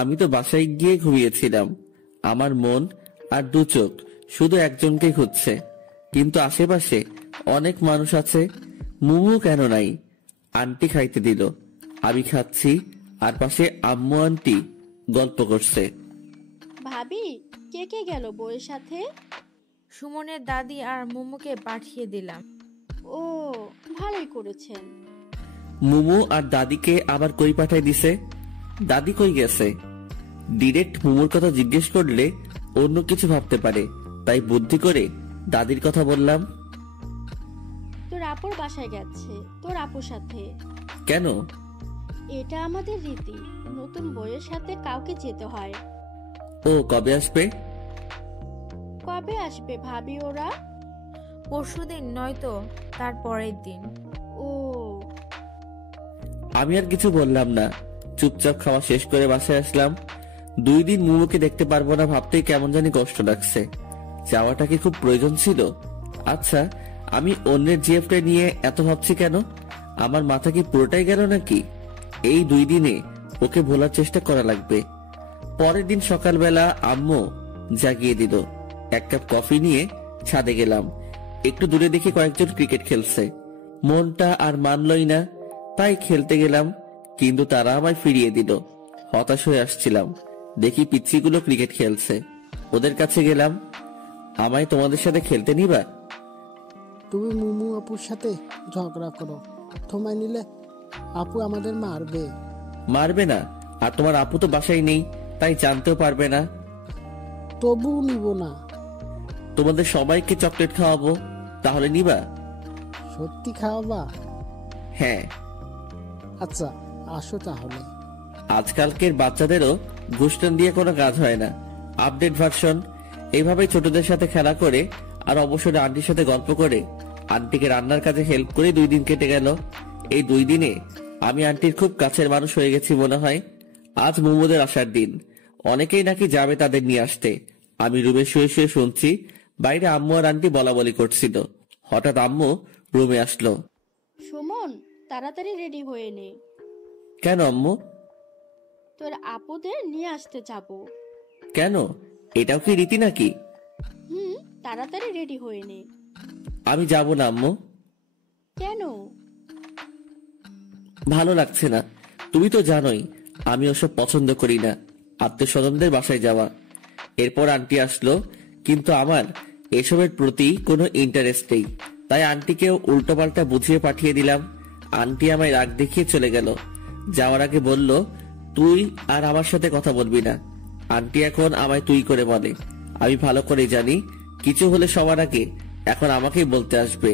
আমি তো বাসায় গিয়ে ঘুমিয়েছিলাম। আমার মন আর 2 চোখ শুধু একজনকেই খুঁজছে, কিন্তু আশেপাশে অনেক মানুষ আছে। মুমু কেন নাই? আন্টি খাইতে দিল, আমি খাচ্ছি, আর পাশে আম্মু আন্টি গল্প করছে। ভাবি, কে কে গেল বউয়ের সাথে? সুমনের দাদি আর মোমোকে পাঠিয়ে দিলাম। ও, ভালোই করেছেন। মুমু আর দাদিকে আবার কই পাঠাই দিছে? দাদি কই গেছে? ডিরেক্ট মুমুর কথা জিজ্ঞেস করলে অন্য কিছু ভাবতে পারে, তাই বুদ্ধি করে দাদির কথা বললাম। তোর আপুর বাসায় গেছে, তোর আপুর সাথে। কেন? এটা আমাদের রীতি, নতুন বউয়ের সাথে কাউকে যেতে হয়। ও, কবে আসবে? কবে আসবে ভাবি ওরা? পরশুদিন নয়তো তার পরের দিন। ও, আমি আর কিছু বললাম না, চুপচাপ খাওয়া শেষ করে বাসায় আসলাম। 2 দিন মুমুকে দেখতে পারবো না ভাবতেই কেমন জানি কষ্ট লাগছে। যাওয়াটা কি খুব প্রয়োজন ছিল? আচ্ছা, আমি অন্যের জিএফটা নিয়ে এত ভাবছি কেন? আমার মাথা কি পুরোটাই গেল নাকি? এই 2 দিনে ওকে ভোলার চেষ্টা করা লাগবে। পরের দিন সকালবেলা আম্মু জাগিয়ে দিল। 1 কাপ কফি নিয়ে ছাদে গেলাম। একটু দূরে দেখি কয়েকজন ক্রিকেট খেলছে। মনটা আর মানলই না, তাই খেলতে গেলাম, কিন্তু তারা আমায় ফিরিয়ে দিল। হতাশ হয়ে আসছিলাম, দেখি পিচ্ছিগুলো ক্রিকেট খেলছে। ওদের কাছে গেলাম। আমায় তোমাদের সাথে খেলতে নিবা? তুমি মুমু আপুর সাথে ঝগড়া করো, তোমায় নিলে আপু আমাদের মারবে। মারবে না, আর তোমার আপু তো বাসায় নেই, তাই জানতেও পারবে না। তবুও নিব না। তোমাদের সবাইকে চকলেট খাওয়াবো, তাহলে নিবা? সত্যি খাওয়াবা? হ্যাঁ। আচ্ছা, আসো তাহলে। আজকালকের বাচ্চাদেরও ঘুষটান দিয়ে কোনো কাজ হয় না, আপডেট ভার্সন। এইভাবেই ছোটদের সাথে খেলা করে আর অবসরে আন্টির সাথে গল্প করে আন্টিকে রান্নার কাজে হেল্প করে 2 দিন কেটে গেল। এই 2 দিনে আমি আন্টির খুব কাছের মানুষ হয়ে গেছি মনে হয়। আজ মোমোদের আসার দিন, অনেকেই নাকি যাবে তাদের নিয়ে আসতে। আমি রুমে শুয়ে শুয়ে শুনছি বাইরে আম্মু আর আন্টি বলা বলি করছিল। হঠাৎ আম্মু রুমে আসলো। সুমন, তাড়াতাড়ি রেডি হয়ে নে। কেন আম্মু? তোর আপুদের নিয়ে আসতে যাব। কেন, এটাও কি রীতি নাকি? তাড়াতাড়ি রেডি হয়ে নে। আমি যাব না আম্মু। কেন? ভালো লাগছে না। তুমি তো জানোই আমি ওসব পছন্দ করি না, আত্মীয় স্বজনদের বাসায় যাওয়া। এরপর আন্টি আসলো, কিন্তু আমার এসবের প্রতি কোনো ইন্টারেস্ট নেই, তাই আন্টিকেও উল্টোপাল্টা বুঝিয়ে পাঠিয়ে দিলাম। আন্টি আমায় রাগ দেখিয়ে চলে গেল। যাওয়ার আগে বলল, তুই আর আমার সাথে কথা বলবি না। আন্টি এখন আমায় তুই করে বলে। আমি ভালো করে জানি কিছু হলে সবার আগে এখন আমাকেই বলতে আসবে।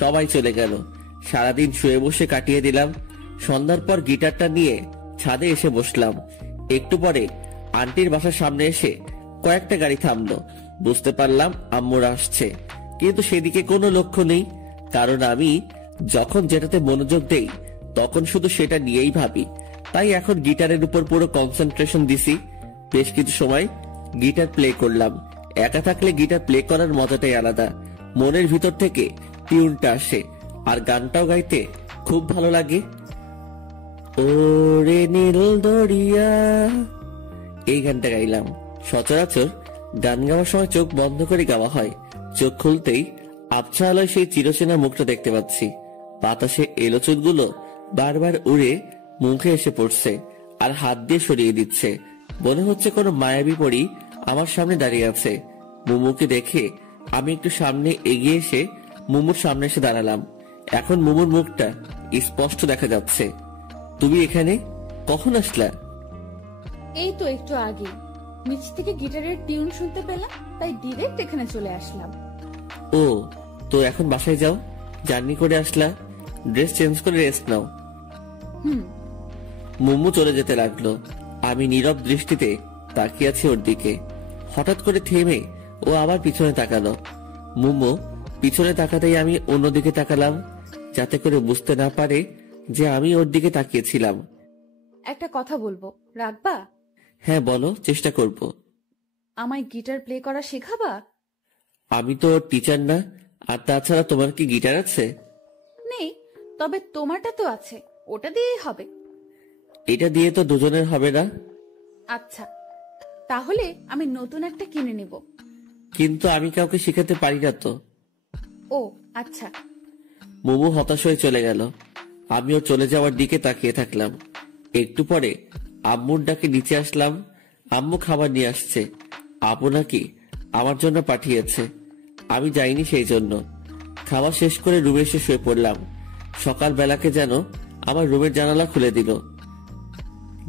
সবাই চলে গেল। সারাদিন শুয়ে বসে কাটিয়ে দিলাম। সন্ধ্যার পর গিটারটা নিয়ে ছাদে এসে বসলাম। একটু পরে আন্টির বাসার সামনে এসে কয়েকটা গাড়ি থামলো। বুঝতে পারলাম আম্মুরা আসছে, কিন্তু সেদিকে কোনো লক্ষ্য নেই, কারণ আমি যখন যেটাতে মনোযোগ দেই তখন শুধু সেটা নিয়েই ভাবি। তাই এখন গিটারের উপর পুরো কনসেন্ট্রেশন দিছি। বেশ কিছু সময় গিটার প্লে করলাম। একা থাকলে গিটার প্লে করার মজাটাই আলাদা। মনের ভিতর থেকে টিউনটা আসে, আর গানটাও গাইতে খুব ভালো লাগে। ওরে নীল দরিয়া, এই গানটা গাইলাম। সচরাচর গান গাওয়ার সময় চোখ বন্ধ করে গাওয়া হয়। চোখ খুলতেই আবছা আলোয় সেই চিরচেনা মুখটা দেখতে পাচ্ছি। বাতাসে এলো চুলগুলো বারবার উড়ে মুখে এসে পড়ছে আর হাত দিয়ে সরিয়ে দিচ্ছে। মনে হচ্ছে কোনো মায়াবী পরী আমার সামনে দাঁড়িয়ে আছে। মুমুকে দেখে আমি একটু সামনে এগিয়ে এসে মুমুর সামনে এসে দাঁড়ালাম। এখন মুমুর মুখটা স্পষ্ট দেখা যাচ্ছে। তুমি এখানে কখন আসলা? এই তো একটু আগে নিচ থেকে গিটারের টিউন শুনতে পেলাম, তাই ডিরেক্ট এখানে চলে আসলাম। ও, তো এখন বাসায় যাও। জার্নি করে আসলা, ড্রেস চেঞ্জ করে রেস্ট নাও। মুম্মু চলে যেতে লাগলো। আমি নীরব দৃষ্টিতে তাকিয়ে আছি ওর দিকে। হঠাৎ করে থেমে ও আবার পিছনে তাকালো। মুম্মু পিছনে তাকাতেই আমি অন্যদিকে তাকালাম, যাতে করে বুঝতে না পারে যে আমি ওর দিকে তাকিয়েছিলাম। একটা কথা বলবো, রাখবা? হ্যাঁ বলো, চেষ্টা করব। আমায় গিটার প্লে করা শেখাবা? আমি তো ওর টিচার না, আর তাছাড়া তোমার কি গিটার আছে? নেই, তবে তোমারটা তো আছে, ওটা দিয়েই হবে। এটা দিয়ে তো দুজনের হবে না। আচ্ছা, তাহলে আমি নতুন একটা কিনে নিব। কিন্তু আমি কাউকে শেখাতে পারি না তো। ও আচ্ছা। মুমু হতাশ হয়ে চলে গেল। আমি ওর চলে যাওয়ার দিকে তাকিয়ে থাকলাম। একটু পরে আম্মুর ডাকে নিচে আসলাম। আম্মু খাবার নিয়ে আসছে। আপু নাকি আমার জন্য পাঠিয়েছে, আমি যাইনি সেই জন্য। খাওয়া শেষ করে রুমে এসে শুয়ে পড়লাম। সকালবেলাকে যেন আমার রুমের জানালা খুলে দিল।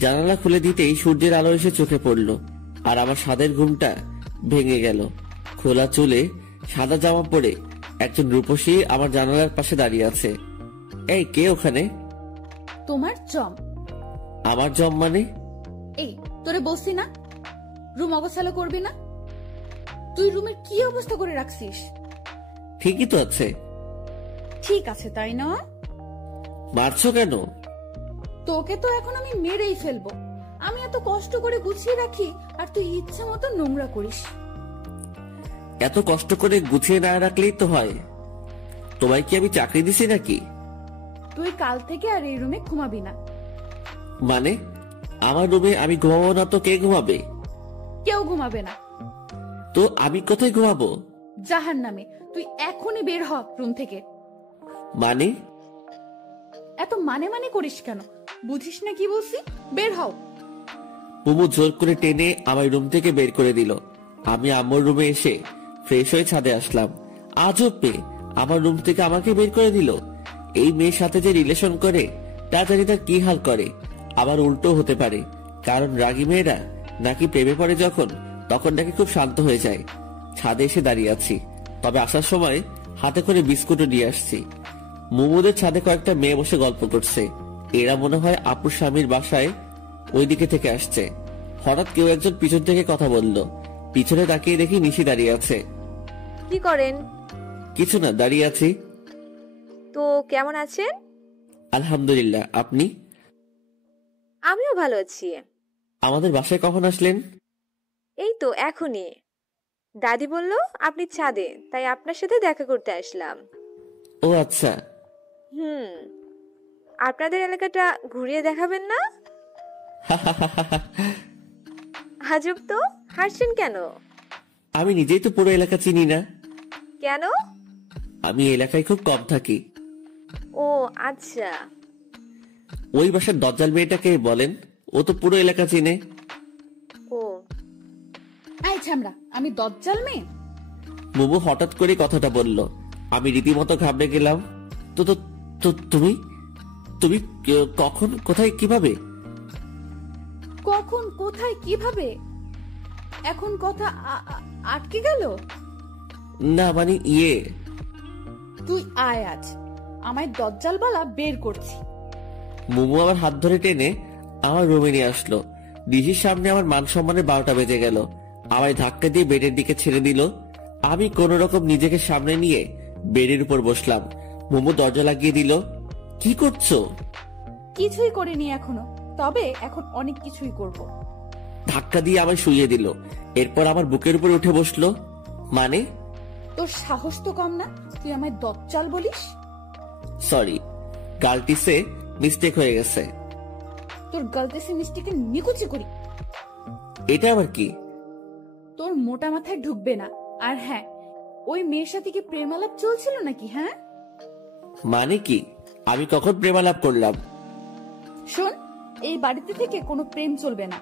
জানালা খুলে দিতেই সূর্যের আলো এসে চোখে পড়ল, আর আমার সাদের ঘুমটা ভেঙে গেল। খোলা চুলে সাদা জামা পরে একজন রূপসী আমার জানালার পাশে দাঁড়িয়ে আছে। এই, কে ওখানে? তোমার জম। আমার জম মানে? এই, তোরে বলছি না রুম অগোছালো করবি না? তুই রুমের কি অবস্থা করে রাখছিস? ঠিকই তো আছে। ঠিক আছে, তাই না? মারছো কেন? তোকে তো এখন আমি মেরেই ফেলবো। আমি এত কষ্ট করে গুছিয়ে রাখি, আর তুই ইচ্ছে মতো নোংরা করিস। এত কষ্ট করে গুছিয়ে না রাখলেই তো হয়। তোমায় কি আমি চাকরি দিছি নাকি? তুই কাল থেকে আর এই রুমে ঘুমাবি না। মানে আমার রুমে আমি ঘুমাবো না তো কে ঘুমাবে? কেউ ঘুমাবে না। তো আমি কোথায় ঘুমাবো? জাহান্নামে। তুই এখনই বের হ রুম থেকে। মানে? এত মানে মানে করিস কেন? বুঝিস না কি বলছি? বের হও। মুমু জোর করে টেনে আমার রুম থেকে বের করে দিল। আমি আম্মুর রুমে এসে ফ্রেশ হয়ে ছাদে আসলাম। আজব মেয়ে, আমার রুম থেকে আমাকে বের করে দিল। এই মেয়ের সাথে যে রিলেশন করে তা জানি তার কি হাল করে। আবার উল্টো হতে পারে, কারণ রাগী মেয়েরা নাকি প্রেমে পড়ে যখন, তখন নাকি খুব শান্ত হয়ে যায়। ছাদে এসে দাঁড়িয়ে আছি, তবে আসার সময় হাতে করে বিস্কুটও নিয়ে আসছি। মুমুদের ছাদে কয়েকটা মেয়ে বসে গল্প করছে। এরা মনে হয় আপুর স্বামীর বাসায় ওইদিকে থেকে আসছে। হঠাৎ কেউ একজন পিছন থেকে কথা বলল। পিছনে তাকিয়ে দেখি নিশি দাঁড়িয়ে আছে। কি করেন? কিছু না, দাঁড়িয়ে আছি। তো কেমন আছেন? আলহামদুলিল্লাহ, আপনি? আমিও ভালো আছি। আমাদের বাসায় কখন আসলেন? এই তো এখনই। দাদি বলল আপনি ছাদে, তাই আপনার সাথে দেখা করতে আসলাম। ও আচ্ছা। আপনাদের এলাকাটা ঘুরিয়ে দেখাবেন না? আজব তো, হাসছেন কেন? আমি নিজেই তো পুরো এলাকা চিনি না। কেন? আমি এলাকায় খুব কম থাকি। ও আচ্ছা। ওই বাসার দজ্জাল মেয়েটাকে বলেন, ও তো পুরো এলাকা চিনে। ও এই ছ্যামড়া, আমি দজ্জাল মেয়ে? মোমো হঠাৎ করে কথাটা বলল। আমি রীতিমতো ঘাবড়ে গেলাম। তো তো তো তুমি তুমি কখন, কোথায়, কিভাবে? কখন, কোথায়, কিভাবে? এখন কথা আটকে গেল? না মানে তুই আয়, আজ আমায় দজ্জাল বলা বের করছি। মোমো আমার হাত ধরে টেনে আমার রুমে নিয়ে আসলো। ডিজির সামনে আমার মান সম্মানের 12টা বেজে গেল। আমায় ধাক্কা দিয়ে বেডের দিকে ছেড়ে দিল। আমি কোন রকম নিজেকে সামনে নিয়ে বেডের উপর বসলাম। মোমো দরজা লাগিয়ে দিল। কি করছো? কিছুই করিনি এখনো, তবে এখন অনেক কিছুই করব। ধাক্কা দিয়ে আমায় শুইয়ে দিল। এরপর আমার বুকের উপর উঠে বসলো। মানে? তোর সাহস তো কম না, তুই আমায় দজ্জাল বলিস? সরি, গালটিসে মিস্টেক হয়ে গেছে। তোর গলতিসে মিস্টেকে নিকুচি করি। এটা আবার কি? তোর মোটা মাথায় ঢুকবে না। আর হ্যাঁ, ওই মেয়ের সাথে কি প্রেম আলাপ চলছিল নাকি? হ্যাঁ, মানে কি? আমি কখন প্রেমালাপ করলাম? শোন, এই বাড়িতে থেকে কোনো প্রেম চলবে না।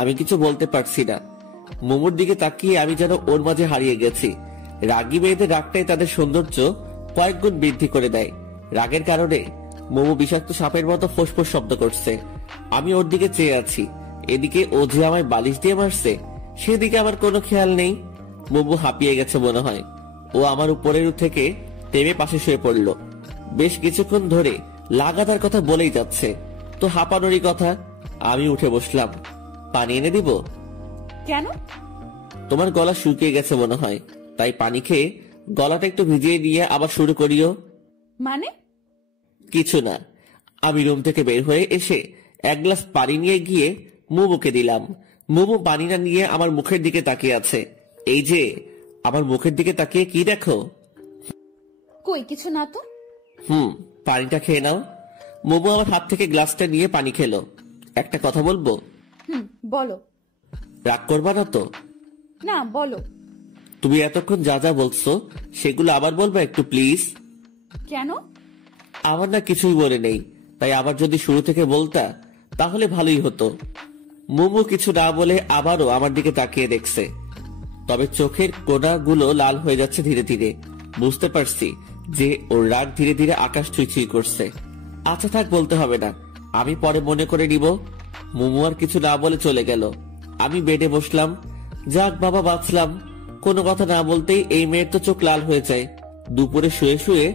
আমি কিছু বলতে পারছি না। মোমোর দিকে তাকিয়ে আমি যেন ওর মাঝে হারিয়ে গেছি। রাগী মেয়েদের রাগটাই তাদের সৌন্দর্য কয়েক গুণ বৃদ্ধি করে দেয়। রাগের কারণে মোমো বিষাক্ত সাপের মতো ফোঁসফোঁস শব্দ করছে। আমি ওর দিকে চেয়ে আছি। এদিকে ও যে আমায় বালিশ দিয়ে মারছে, সেদিকে আমার কোনো খেয়াল নেই। মোমো হাঁপিয়ে গেছে মনে হয়। ও আমার উপরের থেকে টেনে পাশে শুয়ে পড়ল। বেশ কিছুক্ষণ ধরে লাগাতার কথা বলেই যাচ্ছে। তো হাঁপানোরই কথা। আমি উঠে বসলাম। পানি এনে দিব? কেন? তোমার গলা শুকিয়ে গেছে মনে হয়, তাই পানি খেয়ে গলাটা একটু ভিজিয়ে নিয়ে আবার শুরু করিও। মানে? কিছু না। আমি রুম থেকে বের হয়ে এসে এক গ্লাস পানি নিয়ে গিয়ে মোমোকে দিলাম। মোমো পানি না নিয়ে আমার মুখের দিকে তাকিয়ে আছে। এই যে, আমার মুখের দিকে তাকিয়ে কি দেখো? কই কিছু না তো। পানিটা খেয়ে নাও। মোমো আমার হাত থেকে গ্লাসটা নিয়ে পানি খেলো। একটা কথা বলবো? বলো। রাগ করবা না তো? না, বলো। তুমি এতক্ষণ যা যা বলছো সেগুলো আবার বলবা একটু প্লিজ? কেন? আমার না কিছুই বলে নেই, তাই আবার যদি শুরু থেকে বলতা তাহলে ভালোই হতো। মোমো কিছু না বলে আবারও আমার দিকে তাকিয়ে দেখছে, তবে চোখের কোণাগুলো লাল হয়ে যাচ্ছে ধীরে ধীরে। বুঝতে পারছি যে ওর রাগ ধীরে ধীরে আকাশ ছুঁই করছে। আচ্ছা থাক, বলতে হবে না, আমি পরে মনে করে নিব। মোমো আর কিছু না বলে চলে গেল। আমি বেডে বসলাম। যাক বাবা, বাঁচলাম। কোনো কথা না বলতেই এই মেয়ের তো চোখ লাল হয়ে যায়। দুপুরে শুয়ে শুয়ে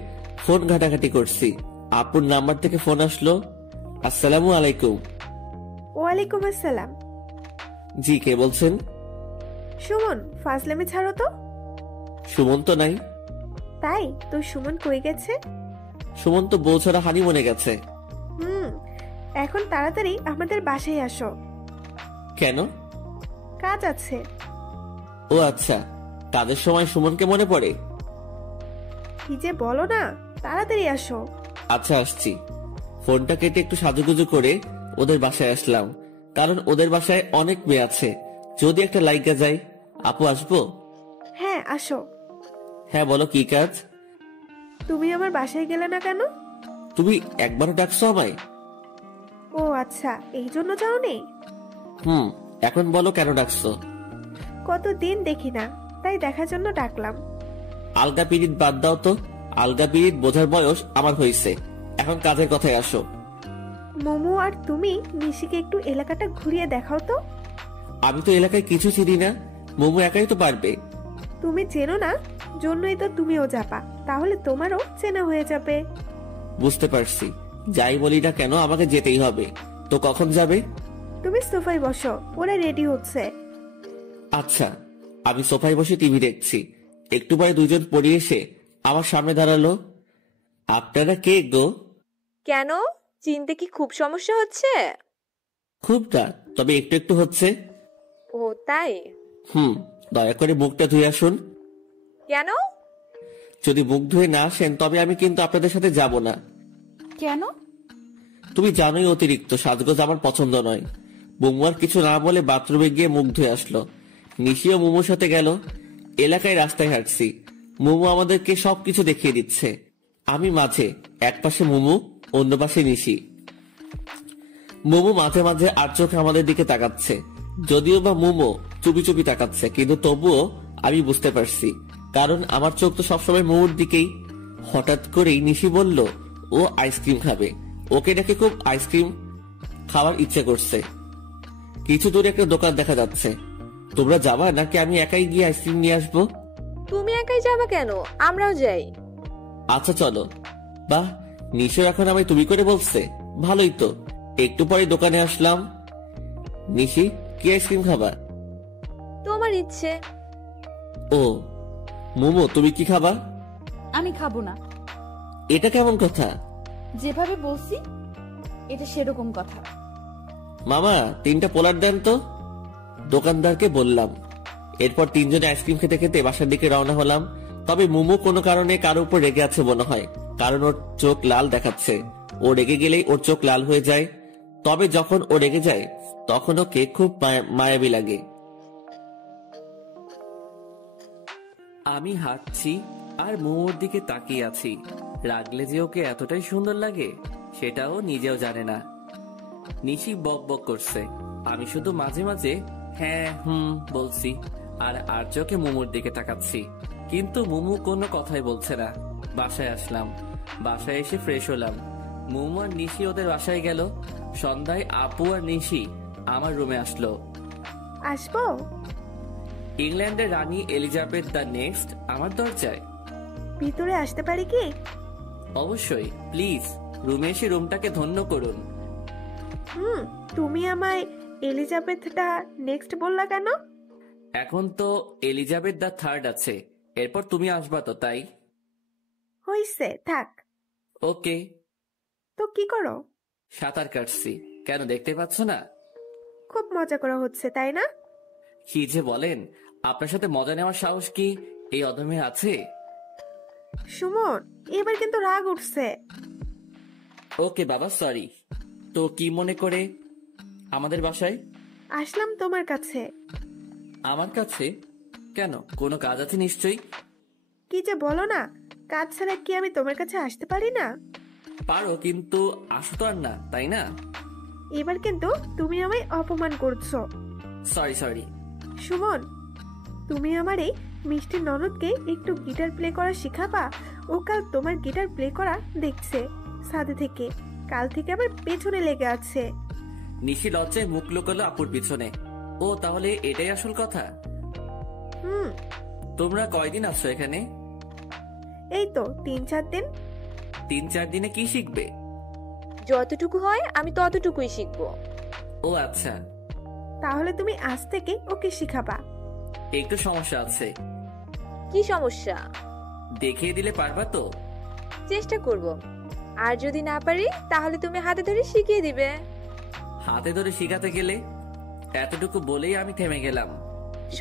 ফোন ঘাটাঘাটি করছি। আপুর নাম্বার থেকে ফোন আসলো। আসসালামু আলাইকুম। ওয়ালাইকুম আসসালাম। জি, কে বলছেন? সুমন, ফাজলামি ছাড়ো তো। সুমন তো নাই। তাই তো? সুমন কই গেছে? সুমন তো বউ ছাড়া হানিমুনে গেছে। এখন তাড়াতাড়ি আমাদের বাসায় আসো। কেন? কাজ আছে। ও আচ্ছা, কাজের সময় সুমনকে মনে পড়ে? কি যে বলো না, তাড়াতাড়ি আসো। আচ্ছা আসছি। ফোনটা কেটে একটু সাজুগুজু করে ওদের বাসায় আসলাম, কারণ ওদের বাসায় অনেক মেয়ে আছে, যদি একটা লাইগা যায়। আপু আসবো? হ্যাঁ আসো। হ্যাঁ বলো, কি কাজ? তুমি আমার বাসায় গেলে না কেন? তুমি একবারও ডাকছো আমায়? ও আচ্ছা, এই জন্য যাওনি? এখন বলো কেন ডাকছো? কতদিন দেখি না, তাই দেখার জন্য ডাকলাম। আলগা পিরিত বাদ দাও তো। আলগা পিরিত বোঝার বয়স আমার হয়েছে, এখন কাজের কথায় আসো। মোমো আর তুমি নিশিকে একটু এলাকাটা ঘুরিয়ে দেখাও তো। আমি তো এলাকায় কিছু চিনি না, মোমো একাই তো পারবে। তুমি চেনো না, জন্যই তো তুমিও যাবা, তাহলে তোমারও চেনা হয়ে যাবে। বুঝতে পারছি, যাই বলি না কেন আমাকে যেতেই হবে। তো কখন যাবে? তুমি সোফায় বসো, ওরা রেডি হচ্ছে। আচ্ছা। আমি সোফায় বসে টিভি দেখছি। একটু পরে দুজন পড়ে এসে আমার সামনে দাঁড়ালো। আপনারা কে গো? কেন, চিনতে কি খুব সমস্যা হচ্ছে? খুব না, তবে একটু একটু হচ্ছে। ও তাই? দয়া করে মুখটা ধুয়ে আসুন। কেন? যদি মুখ ধুয়ে না আসেন তবে আমি কিন্তু আপনাদের সাথে যাব না। কেন? তুমি জানোই অতিরিক্ত সাজগোজ আমার পছন্দ নয়। মোমো আর কিছু না বলে বাথরুমে গিয়ে মুখ ধুয়ে আসলো। নিশিও মোমোর সাথে গেল। এলাকায় রাস্তায় হাঁটছি, মোমো আমাদেরকে সবকিছু দেখিয়ে দিচ্ছে। আমি মাঝে, এক পাশে মোমো, অন্য পাশে নিশি। মোমো মাঝে মাঝে আর চোখে আমাদের দিকে তাকাচ্ছে, যদিও বা মোমো চুপি চুপি তাকাচ্ছে, কিন্তু তবুও আমি বুঝতে পারছি, কারণ আমার চোখ তো সবসময় মোমোর দিকেই। হঠাৎ করেই নিশি বলল ও আইসক্রিম খাবে, ওকে নাকি খুব আইসক্রিম খাওয়ার ইচ্ছে করছে। কিছু দূরে একটা দোকান দেখা যাচ্ছে। তোমরা যাবা নাকি আমি একাই গিয়ে আইসক্রিম নিয়ে আসবো? তুমি একাই যাবা কেন, আমরাও যাই। আচ্ছা চলো। বাহ, নিশো এখন আমায় তুমি করে বলছে, ভালোই তো। একটু পরে দোকানে আসলাম। নিশি, কি আইসক্রিম খাবা? তোমার ইচ্ছে। ও মোমো, তুমি কি খাবা? আমি খাবো না। এটা কেমন কথা? যেভাবে বলছি এটা সেরকম কথা। মামা, 3টা পোলার দেন তো। দোকানদারকে বললাম। এরপর 3 জনে আইসক্রিম খেতে খেতে বাসার দিকে রওনা হলাম। তবে মোমো কোনো কারণে কারো উপর রেগে আছে মনে হয়, কারণ ওর চোখ লাল দেখাচ্ছে। ও রেগে গেলেই ওর চোখ লাল হয়ে যায়। তবে যখন ও রেগে যায় তখন ওকে খুব মায়াবী লাগে। আমি হাঁটছি আর মোমোর দিকে তাকিয়ে আছি। রাগলে যে ওকে এতটাই সুন্দর লাগে সেটাও নিজেও জানে না। নিশি বক বক করছে, আমি শুধু মাঝে মাঝে হ্যাঁ বলছি আর আর্যকে মোমোর দিকে তাকাচ্ছি, কিন্তু মোমো কোনো কথাই বলছে না। বাসায় আসলাম। বাসায় এসে ফ্রেশ হলাম। মোমো আর নিশি ওদের বাসায় গেল। সন্ধ্যায় আপু আর নিশি আমার রুমে আসলো। আসবো? ইংল্যান্ডের রানী এলিজাবেথ দ্য নেক্সট আমার দরজায়। ভিতরে আসতে পারি কি? অবশ্যই, প্লিজ রুমে এসে রুমটাকে ধন্য করুন। তুমি আমায় এলিজাবেথটা নেক্সট বললা কেন? এখন তো এলিজাবেথ দ্য থার্ড আছে, এরপর তুমি আসবা তো, তাই। হইছে, থাক। ওকে। তো কি করো? সাঁতার কাটছি। কেন, দেখতে পাচ্ছ না? খুব মজা করা হচ্ছে, তাই না? কি যে বলেন, আপনার সাথে মজা নেওয়ার সাহস কি এই অদমে আছে? সুমন, এবার কিন্তু রাগ উঠছে। ওকে বাবা, সরি। তো কি মনে করে আমাদের বাসায় আসলাম তোমার কাছে। আমার কাছে কেন, কোনো কাজ আছে নিশ্চয়ই। কি যে বলো না, কাজ ছাড়া কি আমি তোমার কাছে আসতে পারি না? পারো, কিন্তু আসো তো আর না, তাই না? এবার কিন্তু তুমি আমায় অপমান করছো। সরি। সুমন, তুমি আমার এই মিষ্টি ননদকে একটু গিটার প্লে করা শিখাবা? ও কাল তোমার গিটার প্লে করা দেখছে ছাদে থেকে, কাল থেকে আমার পেছনে লেগে আছে। নিশি লজ্জায় মুখ লুকালো আপুর পিছনে। ও তাহলে এটাই আসল কথা। তোমরা কয়দিন আসছো এখানে? এই তো 3-4 দিন। 3-4 দিনে কি শিখবে? যতটুকু হয় আমি ততটুকুই শিখবো। ও আচ্ছা। তাহলে তুমি আজ থেকে ওকে শিখাবা? একটু সমস্যা আছে। কি সমস্যা? দেখিয়ে দিলে পারবা তো? চেষ্টা করব, আর যদি না পারি তাহলে তুমি হাতে ধরে শিখিয়ে দিবে। হাতে ধরে শিখাতে গেলে? এতটুকু বলেই আমি থেমে গেলাম।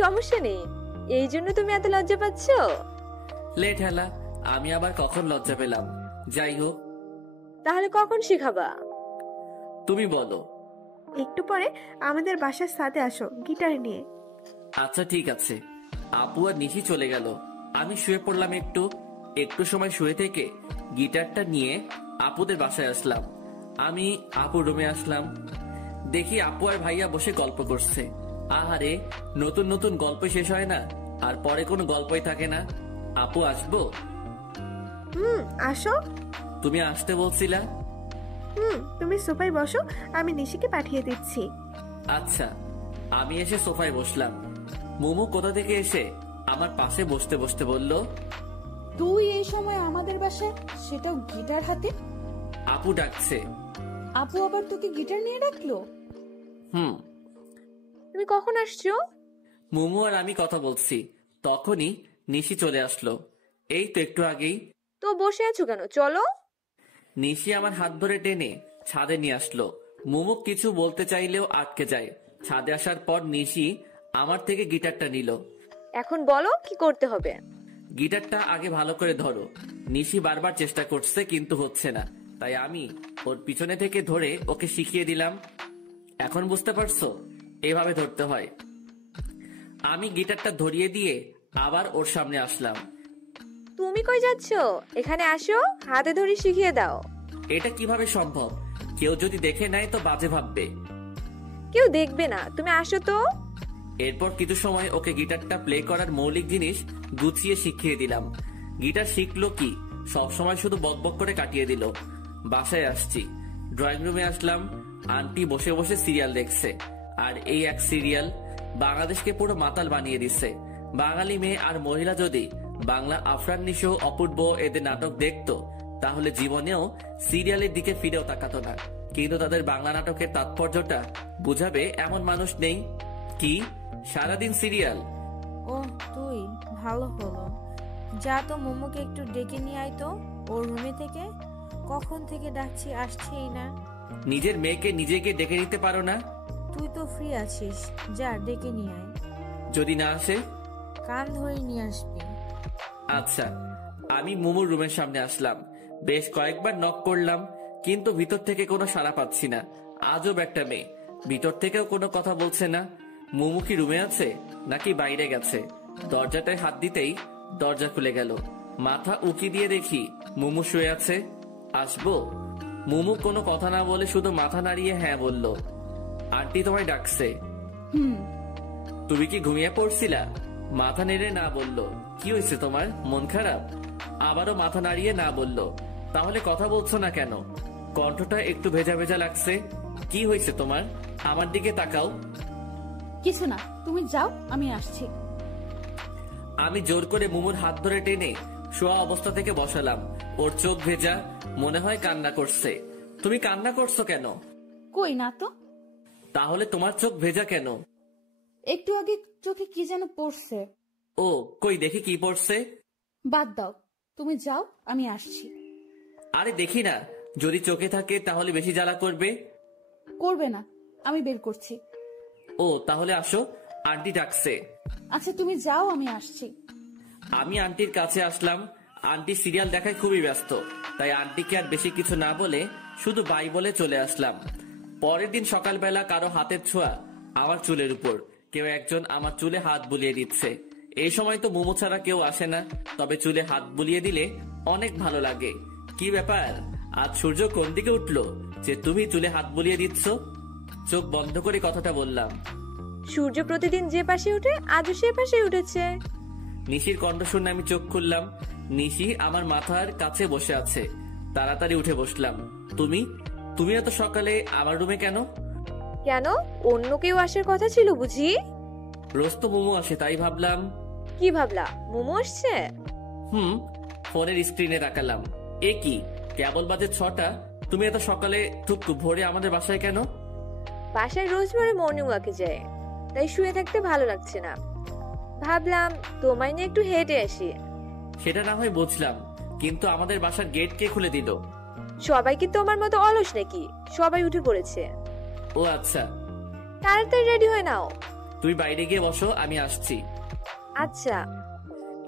সমস্যা নেই, এই জন্য তুমি এত লজ্জা পাচ্ছ? লেট হেলা, আমি আবার কখন লজ্জা পেলাম? যাই হোক। তাহলে কখন শিখাবা? তুমি বলো। একটু পরে আমাদের বাসার ছাদে আসো গিটার নিয়ে। আচ্ছা ঠিক আছে। আপু আর নিশি চলে গেল। আমি শুয়ে পড়লাম। একটু সময় শুয়ে থেকে গিটারটা নিয়ে আপুদের বাসায় আসলাম। আমি আপুর রুমে আসলাম। দেখি আপু আর ভাইয়া বসে গল্প করছে। আহারে, নতুন নতুন গল্প শেষ হয় না, আর পরে কোনো গল্পই থাকে না। আপু আসবো? আসো। তুমি আসতে বলছিলা? তুমি সোফায় বসো, আমি নিশিকে পাঠিয়ে দিচ্ছি। আচ্ছা। আমি এসে সোফায় বসলাম। মোমো কোথা থেকে এসে আমার পাশে বসতে বসতে বলল, তুই এই সময় আমাদের বাসায়, সেটাও গিটার হাতে? আপু ডাকছে। আপু আবার তোকে গিটার নিয়ে ডাকলো? তুমি কখন আসছো? মোমো আর আমি কথা বলছি, তখনই নিশি চলে আসলো। এই তো একটু আগেই। তো বসে আছো কেন, চলো। নিশি আমার হাত ধরে টেনে ছাদে নিয়ে আসলো। মোমো কিছু বলতে চাইলেও আটকে যায়। ছাদে আসার পর নিশি আমার থেকে গিটারটা নিল। এখন বলো কি করতে হবে। গিটারটা আগে ভালো করে ধরো। নিশি বারবার চেষ্টা করছে, কিন্তু হচ্ছে না। তাই আমি ওর পিছনে থেকে ধরে ওকে শিখিয়ে দিলাম। এখন বুঝতে পারছো, এভাবে ধরতে হয়। আমি গিটারটা ধরিয়ে দিয়ে আবার ওর সামনে আসলাম। তুমি কই যাচ্ছ? এখানে আসো, হাতে ধরে শিখিয়ে দাও। এটা কিভাবে সম্ভব? কেউ যদি দেখে নেয় তো বাজে ভাববে। কেউ দেখবে না, তুমি আসো তো। এরপর কিছু সময় ওকে গিটারটা প্লে করার মৌলিক জিনিস গুছিয়ে শিখিয়ে দিলাম। গিটার শিখলো কি, সবসময় শুধু বকবক করে কাটিয়ে দিল। বাসায় আসছি, ড্রয়িং রুমে আসলাম। আন্টি বসে বসে সিরিয়াল দেখছে, আর এই এক সিরিয়াল বাংলাদেশকে পুরো মাতাল বানিয়ে দিচ্ছে। বাঙালি মেয়ে আর মহিলা যদি বাংলা আফরান নিশো, অপূর্ব এদের নাটক দেখতো তাহলে জীবনেও সিরিয়ালের দিকে ফিরেও তাকাতো না। কিন্তু তাদের বাংলা নাটকের তাৎপর্যটা বুঝাবে এমন মানুষ নেই। কি সারাদিন সিরিয়াল? ও তুই, ভালো হলো। যা তো মোমোকে একটু ডেকে নিয়ে আয় তো ওর রুমে থেকে। কখন থেকে ডাকছি, আসছেই না। নিজের মেয়েকে নিজেকে ডেকে নিতে পারো না? তুই তো ফ্রি আছিস, যা ডেকে নিয়ে আয়। যদি না আসে? কান ধরে নিয়ে আসবি। আচ্ছা। আমি মুমুর রুমের সামনে আসলাম। বেশ কয়েকবার নক করলাম, কিন্তু ভিতর থেকে কোনো সাড়া পাচ্ছি না। আজব একটা মেয়ে, ভিতর থেকেও কোনো কথা বলছে না। মুমু কি রুমে আছে নাকি বাইরে গেছে? দরজাটায় হাত দিতেই দরজা খুলে গেল। মাথা উঁকি দিয়ে দেখি মুমু শুয়ে আছে। আসবো? মুমু কোনো কথা না বলে শুধু মাথা নাড়িয়ে হ্যাঁ বলল। আন্টি তোমায় ডাকছে। তুমি কি ঘুমিয়ে পড়ছিলা? মাথা নেড়ে না বলল। কি হয়েছে তোমার, মন খারাপ? আবারও মাথা নাড়িয়ে না বলল। তাহলে কথা বলছো না কেন? কণ্ঠটা একটু ভেজা ভেজা লাগছে। কি হয়েছে তোমার? আমার দিকে তাকাও। কিছু না, তুমি যাও, আমি আসছি। আমি জোর করে মুমুর হাত ধরে টেনে শোয়া অবস্থা থেকে বসালাম। ওর চোখ ভেজা, মনে হয় কান্না করছে। তুমি কান্না করছো কেন? কই না তো। তাহলে তোমার চোখ ভেজা কেন? একটু আগে চোখে কি যেন পড়ছে। ও কই দেখি কি পড়ছে। বাদ দাও, তুমি যাও, আমি আসছি। আরে দেখি না, যদি চোখে থাকে তাহলে বেশি জ্বালা করবে। করবে না, আমি বের করছি। ও তাহলে আসো, আন্টি ডাকছে। আচ্ছা তুমি যাও, আমি আসছি। আমি আন্টির কাছে আসলাম। আন্টি সিরিয়াল দেখায় খুবই ব্যস্ত, তাই আন্টিকে আর বেশি কিছু না বলে শুধু বাই বলে চলে আসলাম। পরের দিন সকালবেলা কারো হাতের ছোঁয়া আমার চুলের উপর। কেউ একজন আমার চুলে হাত বুলিয়ে দিচ্ছে। এই সময় তো মোমো ছাড়া কেউ আসে না, তবে চুলে হাত বুলিয়ে দিলে অনেক ভালো লাগে। কি ব্যাপার, আজ সূর্য কোন দিকে উঠলো যে তুমি চুলে হাত বুলিয়ে দিচ্ছ? চোখ বন্ধ করে কথাটা বললাম। সূর্য প্রতিদিন যে পাশে ওঠে আজও সে পাশে উঠেছে। নিশির কণ্ঠ শুনে আমি চোখ খুললাম। নিশি আমার মাথার কাছে বসে আছে। তাড়াতাড়ি উঠে বসলাম। তুমি তুমি এত সকালে আমার রুমে কেন? কেন, অন্য কেউ আসার কথা ছিল বুঝি? রোজ তো মোমো আসে, তাই ভাবলাম। কি ভাবলা, মোমো আসছে? ফোনের স্ক্রিনে তাকালাম। এ কি, কেবল বাজে 6টা। তুমি এত সকালে টুকটু ভোরে আমাদের বাসায় কেন? বাসায় রোজ ভোরে মর্নিং ওয়াকে যায়, তাই শুয়ে থাকতে ভালো লাগছে না। ভাবলাম তোমায় নিয়ে একটু হেঁটে আসি। সেটা না হয় বুঝলাম, কিন্তু আমাদের বাসার গেট কে খুলে দিল? সবাই কি তোমার মতো অলস নাকি? সবাই উঠে পড়েছে। ও আচ্ছা। তাড়াতাড়ি রেডি হয়ে নাও। তুমি বাইরে গিয়ে বসো, আমি আসছি। আচ্ছা।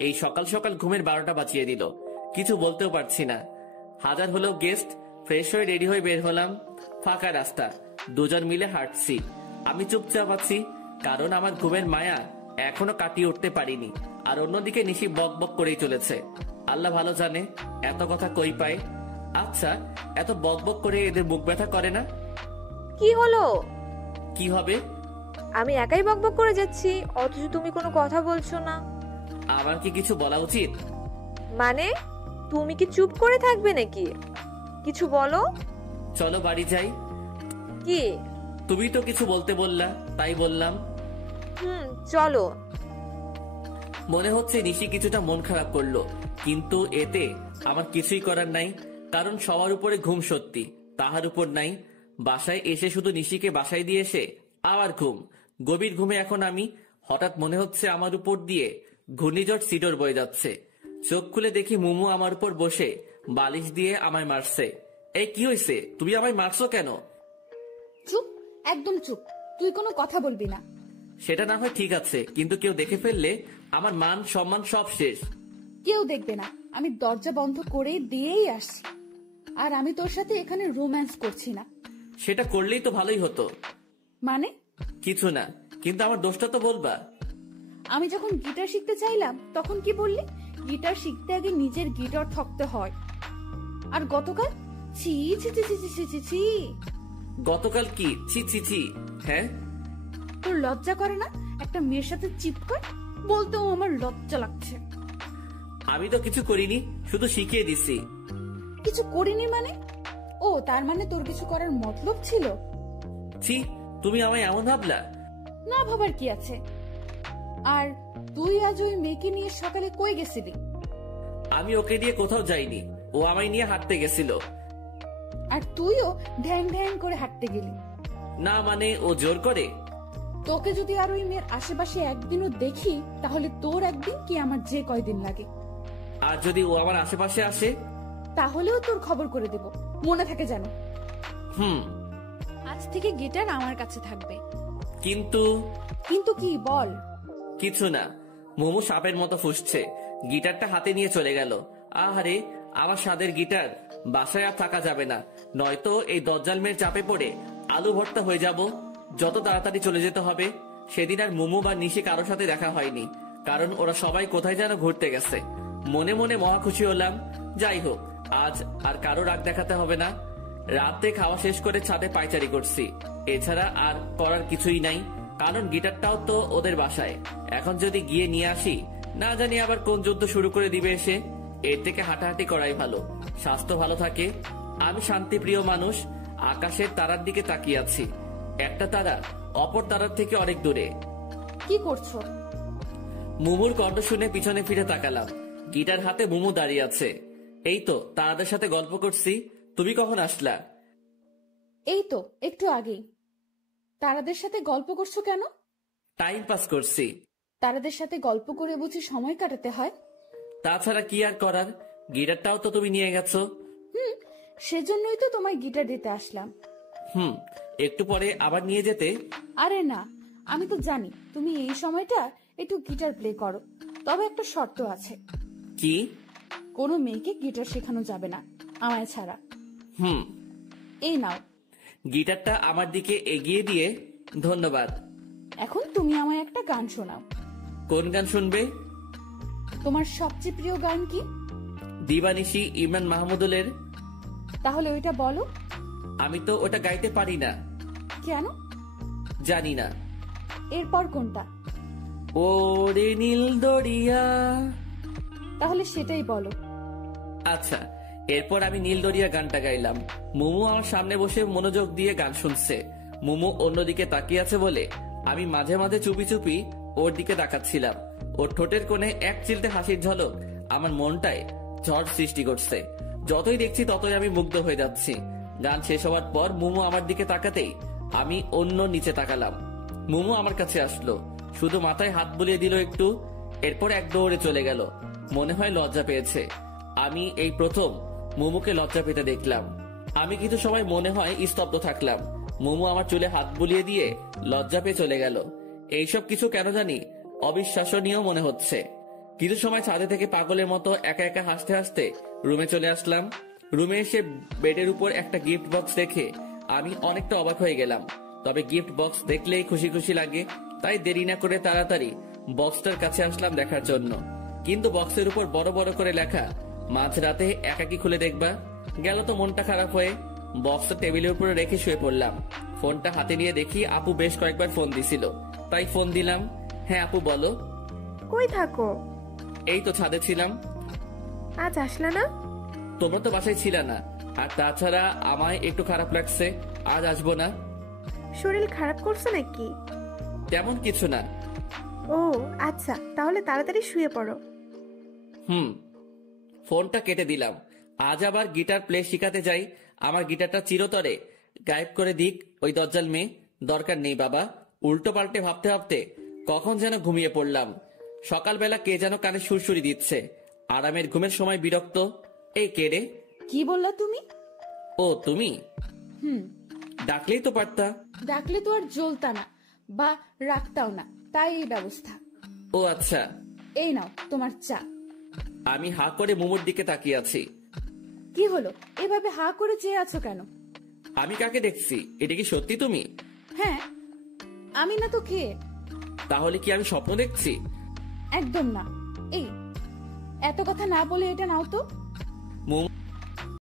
এই সকাল সকাল ঘুমের 12টা বাজিয়ে দিল। কিছু বলতেও পারছি না। হাজার হলেও গেস্ট। ফ্রেশ হয়ে রেডি হয়ে বের হলাম। ফাঁকা রাস্তা, দুজন মিলে হাঁটছি। আমি চুপচাপ আছি, কারণ আমার ঘুমের মায়া এখনো কাটিয়ে উঠতে পারিনি। আর অন্যদিকে নিশি বক বক করেই চলেছে। আল্লাহ ভালো জানে এত কথা কই পায়। আচ্ছা, এত বক বক করে এদের বুক ব্যথা করে না? কি হলো? কি হবে? আমি একাই বকবক করে যাচ্ছি, অথচ তুমি কোনো কথা বলছো না। আমার কি কিছু বলা উচিত? মানে তুমি কি চুপ করে থাকবে নাকি? কিছু বলো। চলো বাড়ি যাই। কি? তুমি তো কিছু বলতে বললা, তাই বললাম। চলো। মনে হচ্ছে নিশি কিছুটা মন খারাপ করলো, কিন্তু এতে আমার কিছুই করার নাই। কারণ সবার উপরে ঘুম সত্যি, তাহার উপর নাই। বাসায় এসে শুধু নিশিকে বাসায় দিয়ে এসে আবার ঘুম। গভীর ঘুমে এখন আমি। হঠাৎ মনে হচ্ছে আমার উপর দিয়ে ঘূর্ণিঝড় সিডর বয়ে যাচ্ছে। চোখ খুলে দেখি মুমু আমার উপর বসে বালিশ দিয়ে আমায় মারছে। এই কি হয়েছে, তুমি আমায় মারছো কেন? চুপ, একদম চুপ, তুই কোনো কথা বলবি না। সেটা না হয় ঠিক আছে, কিন্তু কেউ দেখে ফেললে আমার মান সম্মান সব শেষ। কেউ দেখবে না, আমি দরজা বন্ধ করে দিয়েই আসছি। আর আমি তোর সাথে এখানে রোম্যান্স করছি না। সেটা করলেই তো ভালোই হতো। মানে? কিছু না, কিন্তু আমার দোষটা তো বলবা। আমি যখন গিটার শিখতে চাইলাম তখন কি বললি? গিটার শিখতে আগে নিজের গিটার থাকতে হয়। আর গতকাল ছি ছি ছি ছি ছি ছি ছি। গতকাল কি ছি ছি ছি? হ্যাঁ, তোর লজ্জা করে না? একটা মেয়ের সাথে চিৎকার, বলতেও আমার লজ্জা লাগছে। আমি তো কিছু করিনি, শুধু শিখিয়ে দিছি। কিছু করিনি মানে? ও তার মানে তোর কিছু করার মতলব ছিল? ছি, তুমি আমায় এমন ভাবলা? না ভাবার কি আছে। আর তুই আজ ওই মেয়েকে নিয়ে সকালে কই গেছিলি? আমি ওকে নিয়ে কোথাও যাইনি, ও আমায় নিয়ে হাঁটতে গেছিল। আর তুইও ঢ্যাং ঢ্যাং করে হাঁটতে গেলি? না মানে ও জোর করে। তোকে যদি আর ওই মেয়ের আশেপাশে একদিনও দেখি, তাহলে তোর একদিন কি আমার যে কয়দিন লাগে। আর যদি ও আমার আশেপাশে আসে, তাহলেও তোর খবর করে দেব, মনে থাকে যেন। হুম। আজ থেকে গিটার আমার কাছে থাকবে। কিন্তু কিন্তু কি বল? কিছু না। মোমো সাপের মতো ফুসছে, গিটারটা হাতে নিয়ে চলে গেল। আহারে, আমার স্বাদের গিটার। বাসায় আর থাকা যাবে না, নয়তো এই দজ্জাল মেয়ের চাপে পড়ে আলু ভর্তা হয়ে যাব। যত তাড়াতাড়ি চলে যেতে হবে। সেদিন আর মোমো বা নিশি কারোর সাথে দেখা হয়নি, কারণ ওরা সবাই কোথায় যেন ঘুরতে গেছে। মনে মনে মহা খুশি হলাম। যাই হোক, আজ আর কারো রাগ দেখাতে হবে না। রাতে খাওয়া শেষ করে ছাদে পায়চারি করছি, এছাড়া আর করার কিছুই নাই। কারণ গিটারটাও তো ওদের বাসায়। এখন যদি গিয়ে নিয়ে আসি, না জানি আবার কোন যুদ্ধ শুরু করে দিবে এসে। এর থেকে হাঁটাহাঁটি করাই ভালো, স্বাস্থ্য ভালো থাকে। আমি শান্তিপ্রিয় মানুষ, আকাশের তারার দিকে তাকিয়ে আছি। একটা তারা অপর তারার থেকে অনেক দূরে। কি করছো? মুমুর কণ্ঠ শুনে পিছনে ফিরে তাকালাম। গিটার হাতে মুমু দাঁড়িয়ে আছে। এই তো তারাদের সাথে গল্প করছি। তুমি কখন আসলা? এই তো একটু আগেই। তারাদের সাথে গল্প করছো কেন? টাইম পাস করছি। তারাদের সাথে গল্প করে বুঝি সময় কাটাতে হয়? তাছাড়া কি আর করার, গিটারটাও তো তুমি নিয়ে গেছো। সেজন্যই তো তোমায় গিটার দিতে আসলাম। একটু পরে আবার নিয়ে যেতে। আরে না, আমি তো জানি তুমি এই সময়টা একটু গিটার প্লে করো, তবে একটা শর্ত আছে। কি? কোনো মেয়েকে গিটার শেখানো যাবে না আমায় ছাড়া। এই নাও। গিটারটা আমার দিকে এগিয়ে দিয়ে ধন্যবাদ। এখন তুমি আমায় একটা গান শোনাও। কোন গান শুনবে? তোমার সবচেয়ে প্রিয় গান কি? দিবানিশি ইমরান মাহমুদুলের। তাহলে ওইটা বলো। আমি তো ওটা গাইতে পারি না। কেন? জানি না। এরপর কোনটা? ওরে নীল দরিয়া। তাহলে সেটাই বলো। আচ্ছা, এরপর আমি নীল দরিয়া গানটা গাইলাম। মুমু আমার সামনে বসে মনোযোগ দিয়ে গান শুনছে। মুমু অন্যদিকে তাকিয়ে আছে বলে আমি মাঝে মাঝে চুপি চুপি ওর দিকে তাকাচ্ছিলাম। ওর ঠোঁটের কোণে এক চিলতে হাসির ঝলক আমার মনটায় ঝড় সৃষ্টি করছে। যতই দেখছি ততই আমি মুগ্ধ হয়ে যাচ্ছি। গান শেষ হওয়ার পর মুমু আমার দিকে তাকাতেই আমি অন্য নিচে তাকালাম। মুমু আমার কাছে আসলো, শুধু মাথায় হাত বুলিয়ে দিল একটু, এরপর এক দৌড়ে চলে গেল। মনে হয় লজ্জা পেয়েছে। আমি এই প্রথম মুমুকে লজ্জা পেতে দেখলাম। আমি কিছু সময় মনে হয় স্তব্ধ থাকলাম। মুমু আমার চুলে হাত বুলিয়ে দিয়ে লজ্জা পেয়ে চলে গেল। এইসব কিছু কেন জানি অবিশ্বাসনীয় মনে হচ্ছে। কিছু সময় ছাদে থেকে পাগলের মতো একা একা হাসতে হাসতে রুমে চলে আসলাম। রুমে এসে বেডের উপর একটা গিফট বক্স দেখে আমি অনেকটা অবাক হয়ে গেলাম। তবে গিফট বক্স দেখলেই খুশি খুশি লাগে, তাই দেরি না করে তাড়াতাড়ি বক্সটার কাছে আসলাম দেখার জন্য। কিন্তু বক্সের উপর বড় বড় করে লেখা, মাঝরাতে একাকি খুলে দেখবা। গেল তো মনটা খারাপ হয়ে বক্সটা টেবিলের উপরে রেখে শুয়ে পড়লাম। ফোনটা হাতে নিয়ে দেখি আপু বেশ কয়েকবার ফোন দিছিল, তাই ফোন দিলাম। হ্যাঁ আপু বলো। কই থাকো? এই তো ছাদে ছিলাম। আজ আসলা না? তোমরা তো বাসায় ছিল না, আর তাছাড়া আমায় একটু খারাপ লাগছে, আজ আসবো না। শরীর খারাপ করছো নাকি? তেমন কিছু না। ও আচ্ছা, তাহলে তাড়াতাড়ি শুয়ে পড়ো। ফোনটা কেটে দিলাম। আজ আবার গিটার প্লে শিখাতে যাই, আমার গিটারটা চিরতরে গায়েব করে দিক ওই দজ্জাল মেয়ে। দরকার নেই বাবা। উল্টো পাল্টে ভাবতে ভাবতে কখন যেন ঘুমিয়ে পড়লাম। সকালবেলা কে যেন কানে সুরসুরি দিচ্ছে। আরামের ঘুমের সময় বিরক্ত। এই কে রে? কি বললা তুমি? ও তুমি? ডাকলেই তো পারতা। ডাকলে তো আর জ্বলতা না বা রাখতাও না, তাই এই ব্যবস্থা। ও আচ্ছা। এই নাও তোমার চা। আমি হা করে মুমুর দিকে তাকিয়ে আছি। কি হলো, এভাবে হা করে চেয়ে আছো কেন? আমি কাকে দেখছি? এটা কি সত্যি তুমি? হ্যাঁ, আমি না তো কে? তাহলে কি আমি স্বপ্ন দেখছি? একদম না। এই এত কথা না বলে এটা নাও তো। মুমু